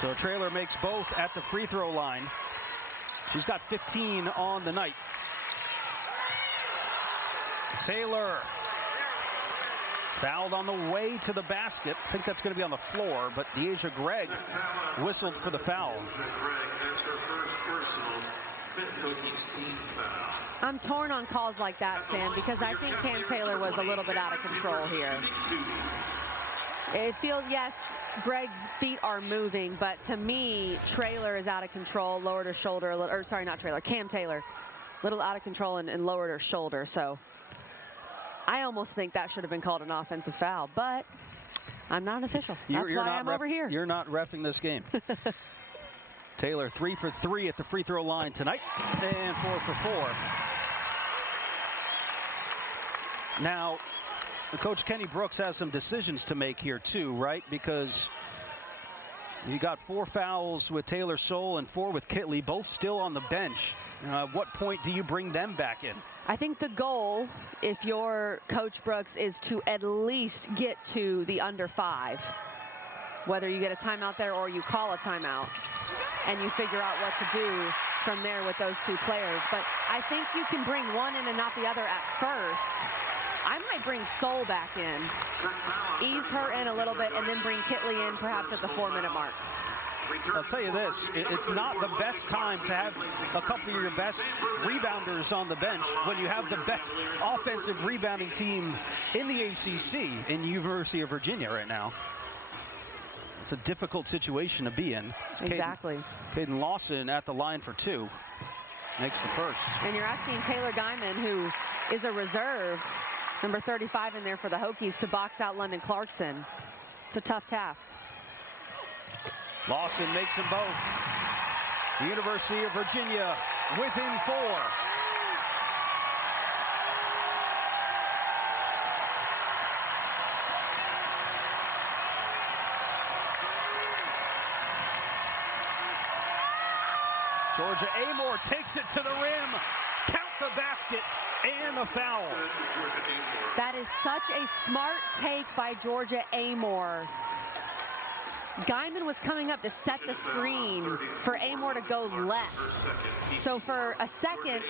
So Traylor makes both at the free throw line. She's got 15 on the night. Taylor fouled on the way to the basket. I think that's going to be on the floor, but Deasia Gregg whistled for the foul. That's her first personal, 5th Hokies team foul. I'm torn on calls like that, Sam, because I think Cam Taylor was a little bit out of control here. It feels, yes, Gregg's feet are moving, but to me, Traylor is out of control, lowered her shoulder, or sorry, not Traylor, Cam Taylor, a little out of control and lowered her shoulder, so I almost think that should have been called an offensive foul, but I'm not an official. That's why I'm over here. You're not reffing this game. Taylor 3 for 3 at the free throw line tonight, and 4 for 4. Now, Coach Kenny Brooks has some decisions to make here too, right? Because you got 4 fouls with Taylor Soule and 4 with Kitley, both still on the bench. At what point do you bring them back in? I think the goal, if you're Coach Brooks, is to at least get to the under 5. Whether you get a timeout there or you call a timeout, and you figure out what to do from there with those 2 players. But I think you can bring one in and not the other at first. I might bring Soule back in, ease her in a little bit, and then bring Kitley in perhaps at the 4-minute mark. I'll tell you this, it's not the best time to have a couple of your best rebounders on the bench when you have the best offensive rebounding team in the ACC in University of Virginia right now. It's a difficult situation to be in. Exactly. Caden Lawson at the line for 2. Makes the first. And you're asking Taylor Guyman, who is a reserve, number 35 in there for the Hokies, to box out London Clarkson. It's a tough task. Lawson makes them both. The University of Virginia within 4. Georgia Amor takes it to the rim. Count the basket and a foul. That is such a smart take by Georgia Amor. Guyman was coming up to set the screen for Amor to go left. So for a second,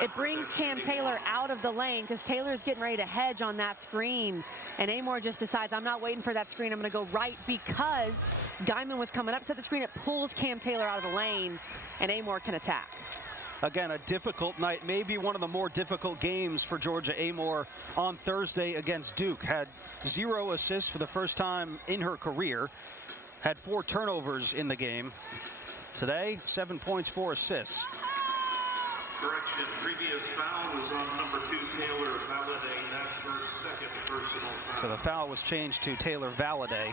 it brings Cam Taylor out of the lane because Taylor's getting ready to hedge on that screen. And Amor just decides, I'm not waiting for that screen. I'm going to go right because Guyman was coming up to set the screen. It pulls Cam Taylor out of the lane, and Amor can attack. Again, a difficult night, maybe one of the more difficult games for Georgia Amor on Thursday against Duke. Had 0 assists for the first time in her career. Had 4 turnovers in the game. Today, 7 points, 4 assists. Correction, previous foul was on number 2, Taylor Valladay. That's her 2nd personal foul. So the foul was changed to Taylor Valladay,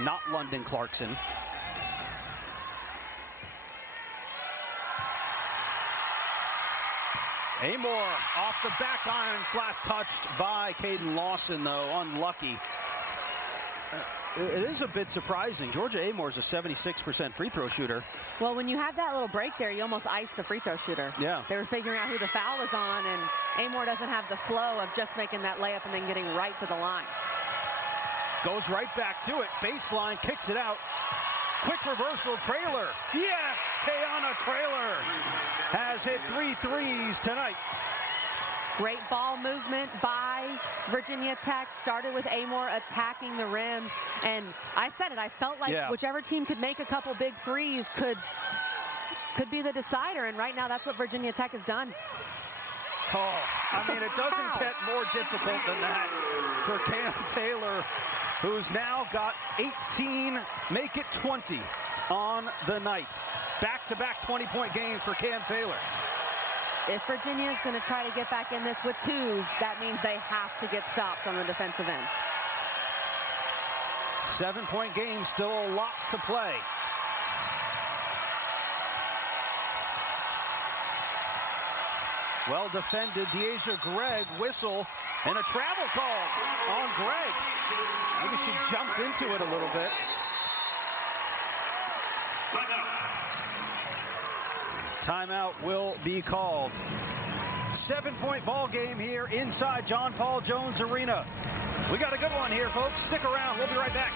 not London Clarkson. Amor off the back iron, flash touched by Caden Lawson, though, unlucky. It is a bit surprising. Georgia Amor is a 76% free throw shooter. Well, when you have that little break there, you almost ice the free throw shooter. Yeah. They were figuring out who the foul was on, and Amor doesn't have the flow of just making that layup and then getting right to the line. Goes right back to it. Baseline, kicks it out. Quick reversal, Traylor. Yes, Kayana Traylor has hit 3 threes tonight. Great ball movement by Virginia Tech. Started with Amor attacking the rim. And I said it, I felt like whichever team could make a couple big threes could be the decider. And right now, that's what Virginia Tech has done. Oh, I mean, it doesn't get more difficult than that for Cam Taylor, who's now got 18, make it 20 on the night. Back-to-back 20-point games for Cam Taylor. If Virginia is going to try to get back in this with twos, that means they have to get stops on the defensive end. 7-point game, still a lot to play. Well defended, Deasia Gregg, whistle, and a travel call on Gregg. Maybe she jumped into it a little bit. Timeout will be called. 7-point ball game here inside John Paul Jones Arena. We got a good one here, folks. Stick around. We'll be right back.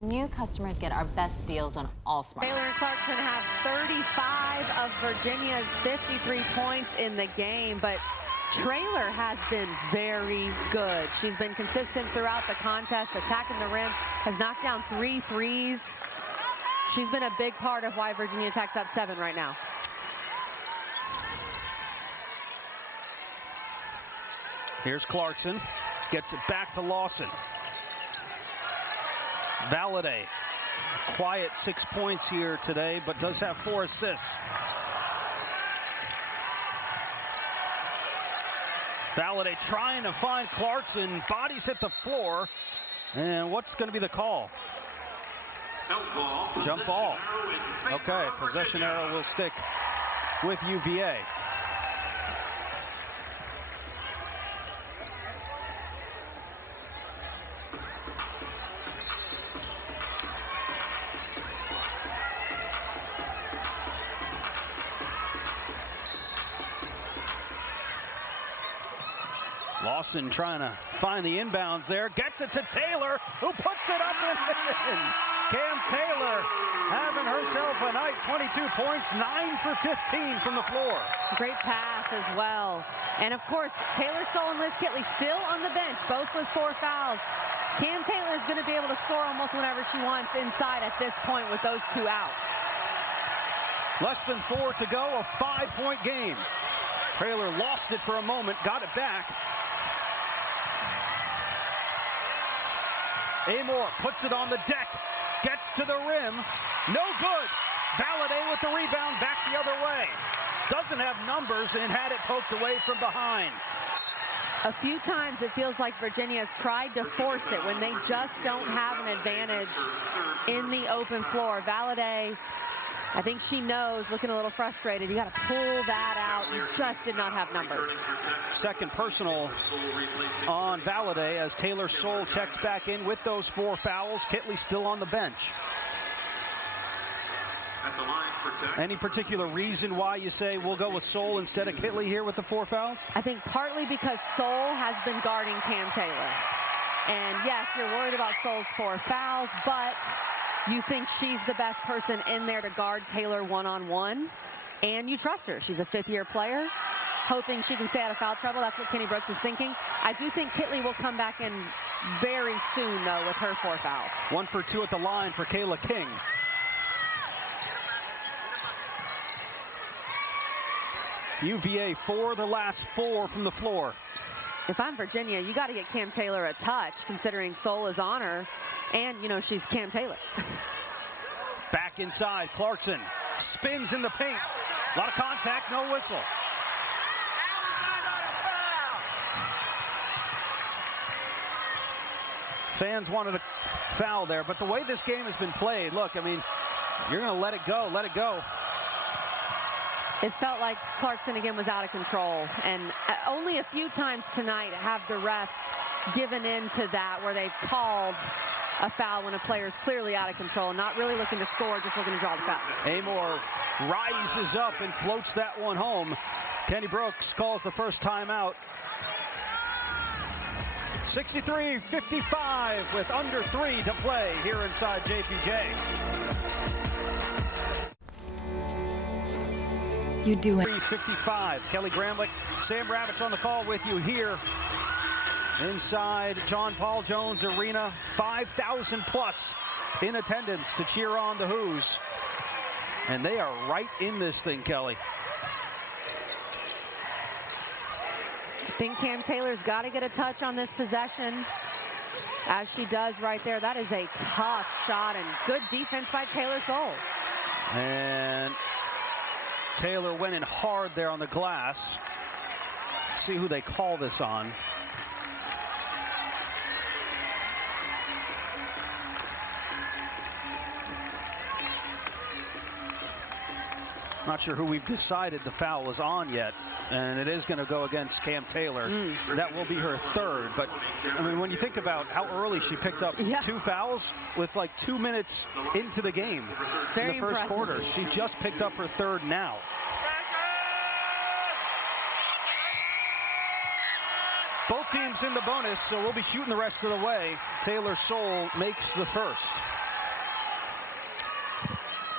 New customers get our best deals on all smart. Taylor and Clarkson have 35 of Virginia's 53 points in the game, but Traylor has been very good. She's been consistent throughout the contest, attacking the rim, has knocked down 3 threes. She's been a big part of why Virginia Tech's up 7 right now. Here's Clarkson, gets it back to Lawson. Valladay, quiet 6 points here today, but does have 4 assists. Valladay trying to find Clarkson, bodies hit the floor, and what's going to be the call? Jump ball. Okay, possession arrow will stick with UVA. Lawson trying to find the inbounds there, gets it to Taylor, who puts it up and in. Cam Taylor having herself a night, 22 points, 9 for 15 from the floor. Great pass as well. And of course, Taylor Soule and Liz Kitley still on the bench, both with 4 fouls. Cam Taylor is going to be able to score almost whenever she wants inside at this point with those 2 out. Less than 4 to go, a 5-point game. Traylor lost it for a moment, got it back. Amor puts it on the deck, gets to the rim, no good. Valladay with the rebound, back the other way. Doesn't have numbers and had it poked away from behind. A few times it feels like Virginia has tried to force it when they just don't have an advantage in the open floor. Valladay, I think she knows, looking a little frustrated. You got to pull that out. You just did not have numbers. Second personal on Valladay as Taylor Soule checks back in with those 4 fouls. Kitley still on the bench. Any particular reason why you say we'll go with Soule instead of Kitley here with the 4 fouls? I think partly because Soule has been guarding Cam Taylor. And yes, you're worried about Soule's 4 fouls, but you think she's the best person in there to guard Taylor one-on-one, and you trust her. She's a 5th-year player, hoping she can stay out of foul trouble. That's what Kenny Brooks is thinking. I do think Kitley will come back in very soon, though, with her 4 fouls. 1 for 2 at the line for Kayla King. UVA 4, the last 4 from the floor. If I'm Virginia, you got to get Cam Taylor a touch, considering Soule is on her, and, you know, she's Cam Taylor. Back inside, Clarkson spins in the paint. A lot of contact, no whistle. Fans wanted a foul there, but the way this game has been played, look, I mean, you're going to let it go, let it go. It felt like Clarkson again was out of control, and only a few times tonight have the refs given in to that, where they've called a foul when a player is clearly out of control, not really looking to score, just looking to draw the foul. Amor rises up and floats that one home. Kenny Brooks calls the first timeout. 63-55 with under 3 to play here inside JPJ. You do it. 3:55. Kelly Gramlich, Sam Ravitch on the call with you here inside John Paul Jones Arena. 5,000 plus in attendance to cheer on the Hoos. And they are right in this thing, Kelly. think Cam Taylor's got to get a touch on this possession, as she does right there. That is a tough shot and good defense by Taylor Soule. And Taylor went in hard there on the glass. See who they call this on. Not sure who we've decided the foul is on yet, and it is going to go against Cam Taylor. That will be her third, but I mean, when you think about how early she picked up 2 fouls with like 2 minutes into the game in the first quarter, she just picked up her third now. Both teams in the bonus, so we'll be shooting the rest of the way. Taylor Soule makes the first.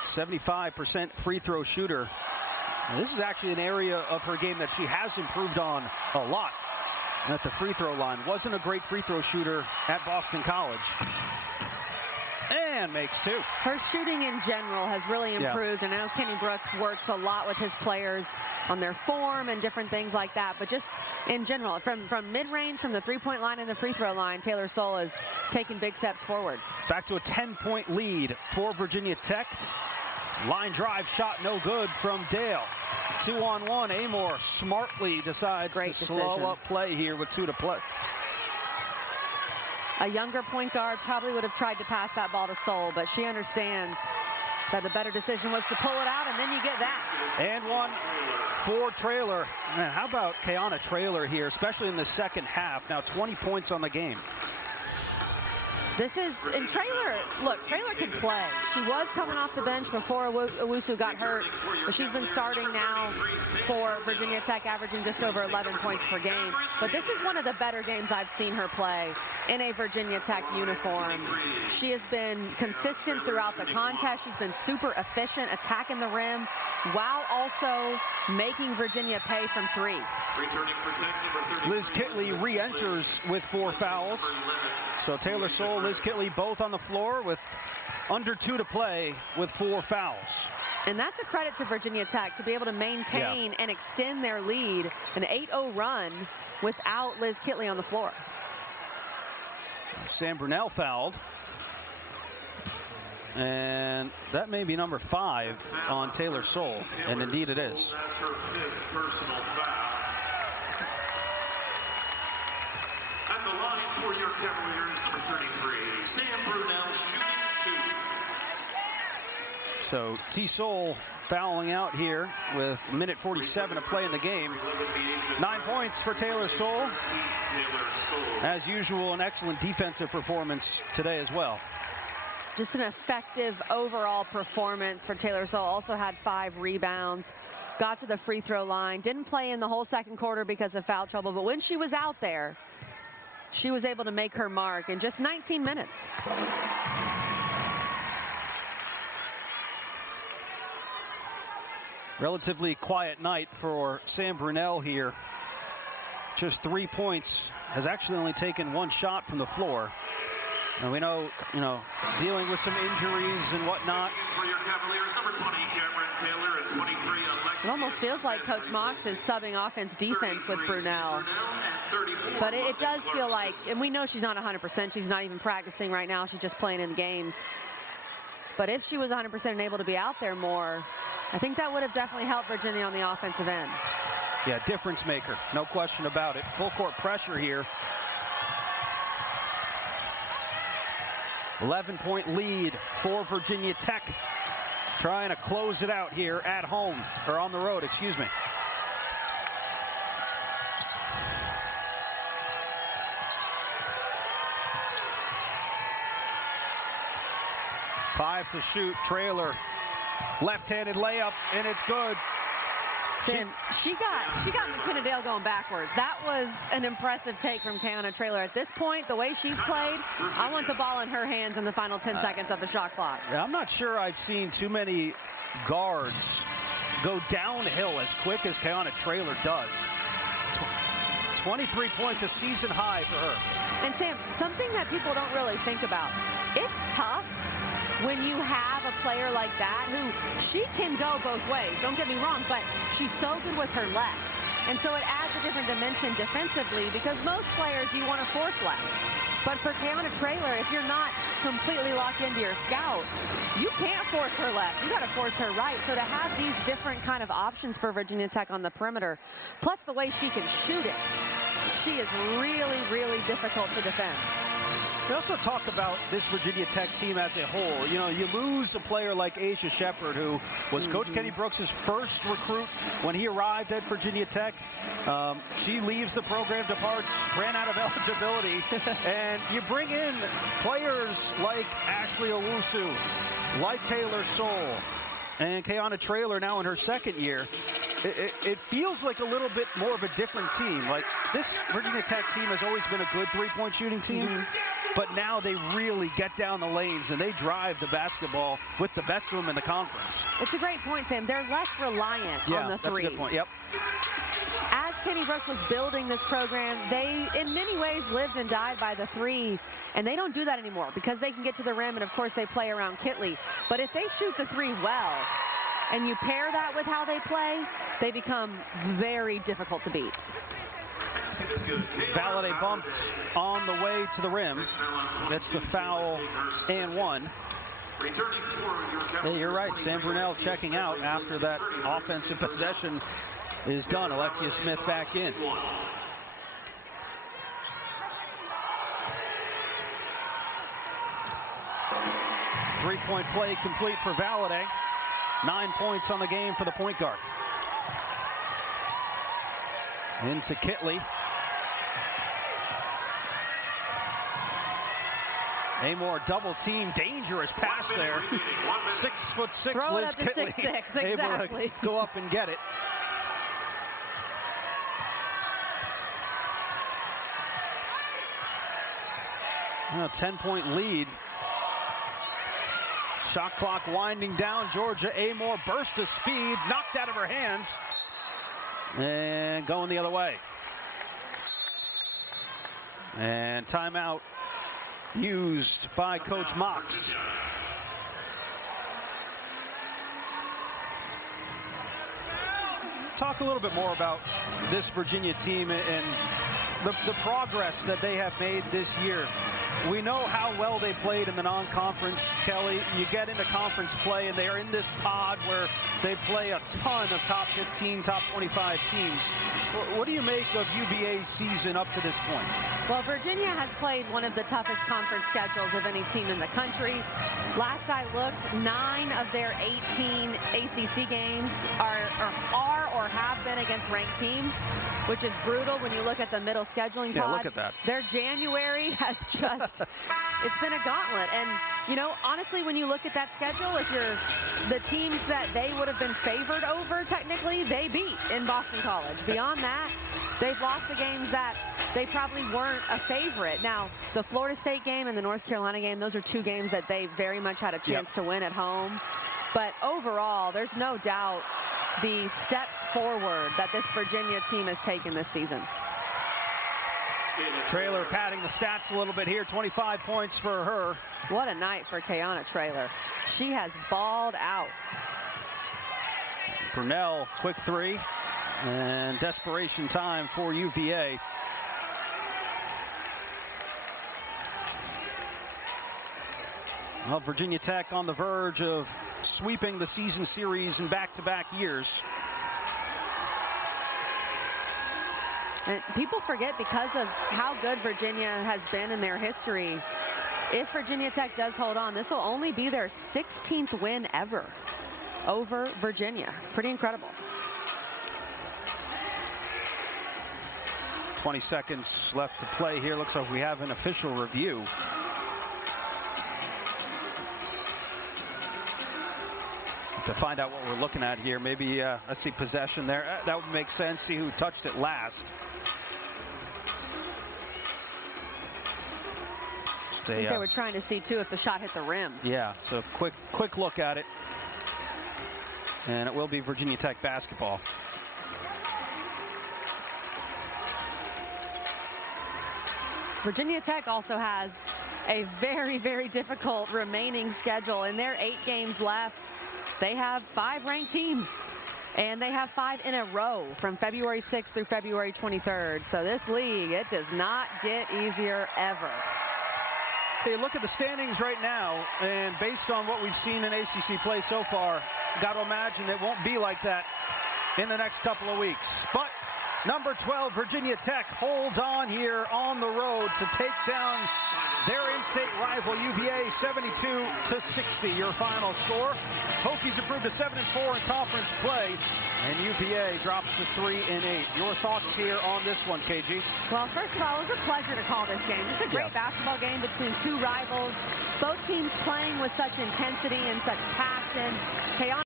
75% free throw shooter. And this is actually an area of her game that she has improved on a lot at the free throw line. Wasn't a great free throw shooter at Boston College. And makes 2. Her shooting in general has really improved, and now Kenny Brooks works a lot with his players on their form and different things like that. But just in general, from mid-range, from the three-point line and the free throw line, Taylor Soule is taking big steps forward. Back to a 10-point lead for Virginia Tech. Line drive shot no good from Dale. 2-on-1. Amor smartly decides to slow up play here with 2 to play. A younger point guard probably would have tried to pass that ball to Soule, but she understands that the better decision was to pull it out, and then you get that. And 1 for Traylor. Man, how about Kayana Traylor here, especially in the second half? Now 20 points on the game. This is, and Traylor, look, Traylor can play. She was coming off the bench before Owusu got hurt, but she's been starting now for Virginia Tech, averaging just over 11 points per game. But this is one of the better games I've seen her play in a Virginia Tech uniform. She has been consistent throughout the contest. She's been super efficient, attacking the rim, while also making Virginia pay from 3. Liz Kitley re-enters with 4 fouls. So Taylor Soule, Liz Kitley both on the floor with under 2 to play with 4 fouls. And that's a credit to Virginia Tech to be able to maintain and extend their lead, an 8-0 run without Liz Kitley on the floor. Sam Brunell fouled. And that may be number 5 on Taylor Soule, and indeed it is. That's her 5th personal foul. At the line for your Cavaliers, number 33, Sam Brunell, shooting 2. So T. Soule fouling out here with a minute 47 to play in the game. 9 points for Taylor Soule. As usual, an excellent defensive performance today as well. Just an effective overall performance for Taylor Soule. Also had 5 rebounds. Got to the free throw line. Didn't play in the whole second quarter because of foul trouble. But when she was out there, she was able to make her mark in just 19 minutes. Relatively quiet night for Sam Brunell here. Just 3 points. Has actually only taken 1 shot from the floor. And we know, dealing with some injuries and whatnot. For your Cavaliers, number 20, Camryn Taylor, and 23, It almost feels like Coach Mox is subbing offense defense with Brunell. But it does feel like, and we know she's not 100%. She's not even practicing right now. She's just playing in games. But if she was 100% and able to be out there more, I think that would have definitely helped Virginia on the offensive end. Yeah, difference maker. No question about it. Full court pressure here. 11-point lead for Virginia Tech. Trying to close it out here at home, or on the road, excuse me. Five to shoot. Traylor, left-handed layup, and it's good. Sam, she got McKenna Dale going backwards. That was an impressive take from Kayana Traylor. At this point, the way she's played, I want the ball in her hands in the final 10 seconds of the shot clock. Yeah, I'm not sure I've seen too many guards go downhill as quick as Kayana Traylor does. 23 points, a season high for her. And Sam, something that people don't really think about, it's tough when you have a player like that who she can go both ways, don't get me wrong, but she's so good with her left. And so it adds a different dimension defensively because most players you want to force left. But for Kayana Traylor, if you're not completely locked into your scout, you can't force her left. You got to force her right. So to have these different kind of options for Virginia Tech on the perimeter, plus the way she can shoot it, she is really, really difficult to defend. We also talk about this Virginia Tech team as a whole. You know, you lose a player like Asia Shepard, who was Coach Kenny Brooks' first recruit when he arrived at Virginia Tech. She leaves the program, departs, ran out of eligibility, and you bring in players like Ashley Owusu, like Taylor Soule, and Kayana Traylor now in her second year. It feels like a little bit more of a different team. Like, this Virginia Tech team has always been a good three-point shooting team, but now they really get down the lanes and they drive the basketball with the best of them in the conference. It's a great point, Sam. They're less reliant on the three. That's a good point. Yep. As Kenny Brooks was building this program, they, in many ways, lived and died by the three, and they don't do that anymore because they can get to the rim, and, of course, they play around Kitley. But if they shoot the three well, and you pair that with how they play, they become very difficult to beat. Valade bumped on the way to the rim. Gets the foul and one. Hey, you're right. Sam Brunell checking out after that offensive possession is done. Alexia Smith back in. Three-point play complete for Valade. 9 points on the game for the point guard. Into Kitley. Amore double team, dangerous pass there. 6'6" Throw Liz it up to Kitley. 6'6", exactly. Able to go up and get it. A 10-point lead. Shot clock winding down. Georgia Amore burst of speed, knocked out of her hands, and going the other way. And timeout used by Coach Mox. Talk a little bit more about this Virginia team and the progress that they have made this year. We know how well they played in the non-conference, Kelly. You get into conference play, and they are in this pod where they play a ton of top 15, top 25 teams. What do you make of UVA's season up to this point? Well, Virginia has played one of the toughest conference schedules of any team in the country. Last I looked, 9 of their 18 ACC games are or have been against ranked teams, which is brutal when you look at the middle scheduling pod. Yeah, look at that. Their January has just, it's been a gauntlet. And, you know, honestly, when you look at that schedule, if you're the teams that they would have been favored over, technically, they beat in Boston College. Beyond that, they've lost the games that they probably weren't a favorite. Now, the Florida State game and the North Carolina game, those are 2 games that they very much had a chance to win at home. But overall, there's no doubt the steps forward that this Virginia team has taken this season. Traylor padding the stats a little bit here. 25 points for her. What a night for Kayana Traylor. She has balled out. Brunell, quick three. And desperation time for UVA. Well, Virginia Tech on the verge of sweeping the season series in back-to-back years. And people forget, because of how good Virginia has been in their history, if Virginia Tech does hold on, this will only be their 16th win ever over Virginia. Pretty incredible. 20 seconds left to play here. Looks like we have an official review. To find out what we're looking at here, maybe let's see, possession there. That would make sense. See who touched it last. I think they were trying to see too if the shot hit the rim. Yeah, so quick look at it, and it will be Virginia Tech basketball. Virginia Tech also has a very, very difficult remaining schedule. In their 8 games left, they have 5 ranked teams. And they have 5 in a row from February 6th through February 23rd. So this league, it does not get easier ever. Hey, look at the standings right now, and based on what we've seen in ACC play so far, got to imagine it won't be like that in the next couple of weeks. But number 12, Virginia Tech, holds on here on the road to take down their in-state rival, UVA, 72-60, your final score. Hokies improved to 7-4 in conference play, and UVA drops to 3-8. Your thoughts here on this one, KG? Well, first of all, it was a pleasure to call this game. Just a great basketball game between two rivals. Both teams playing with such intensity and such passion. Kayana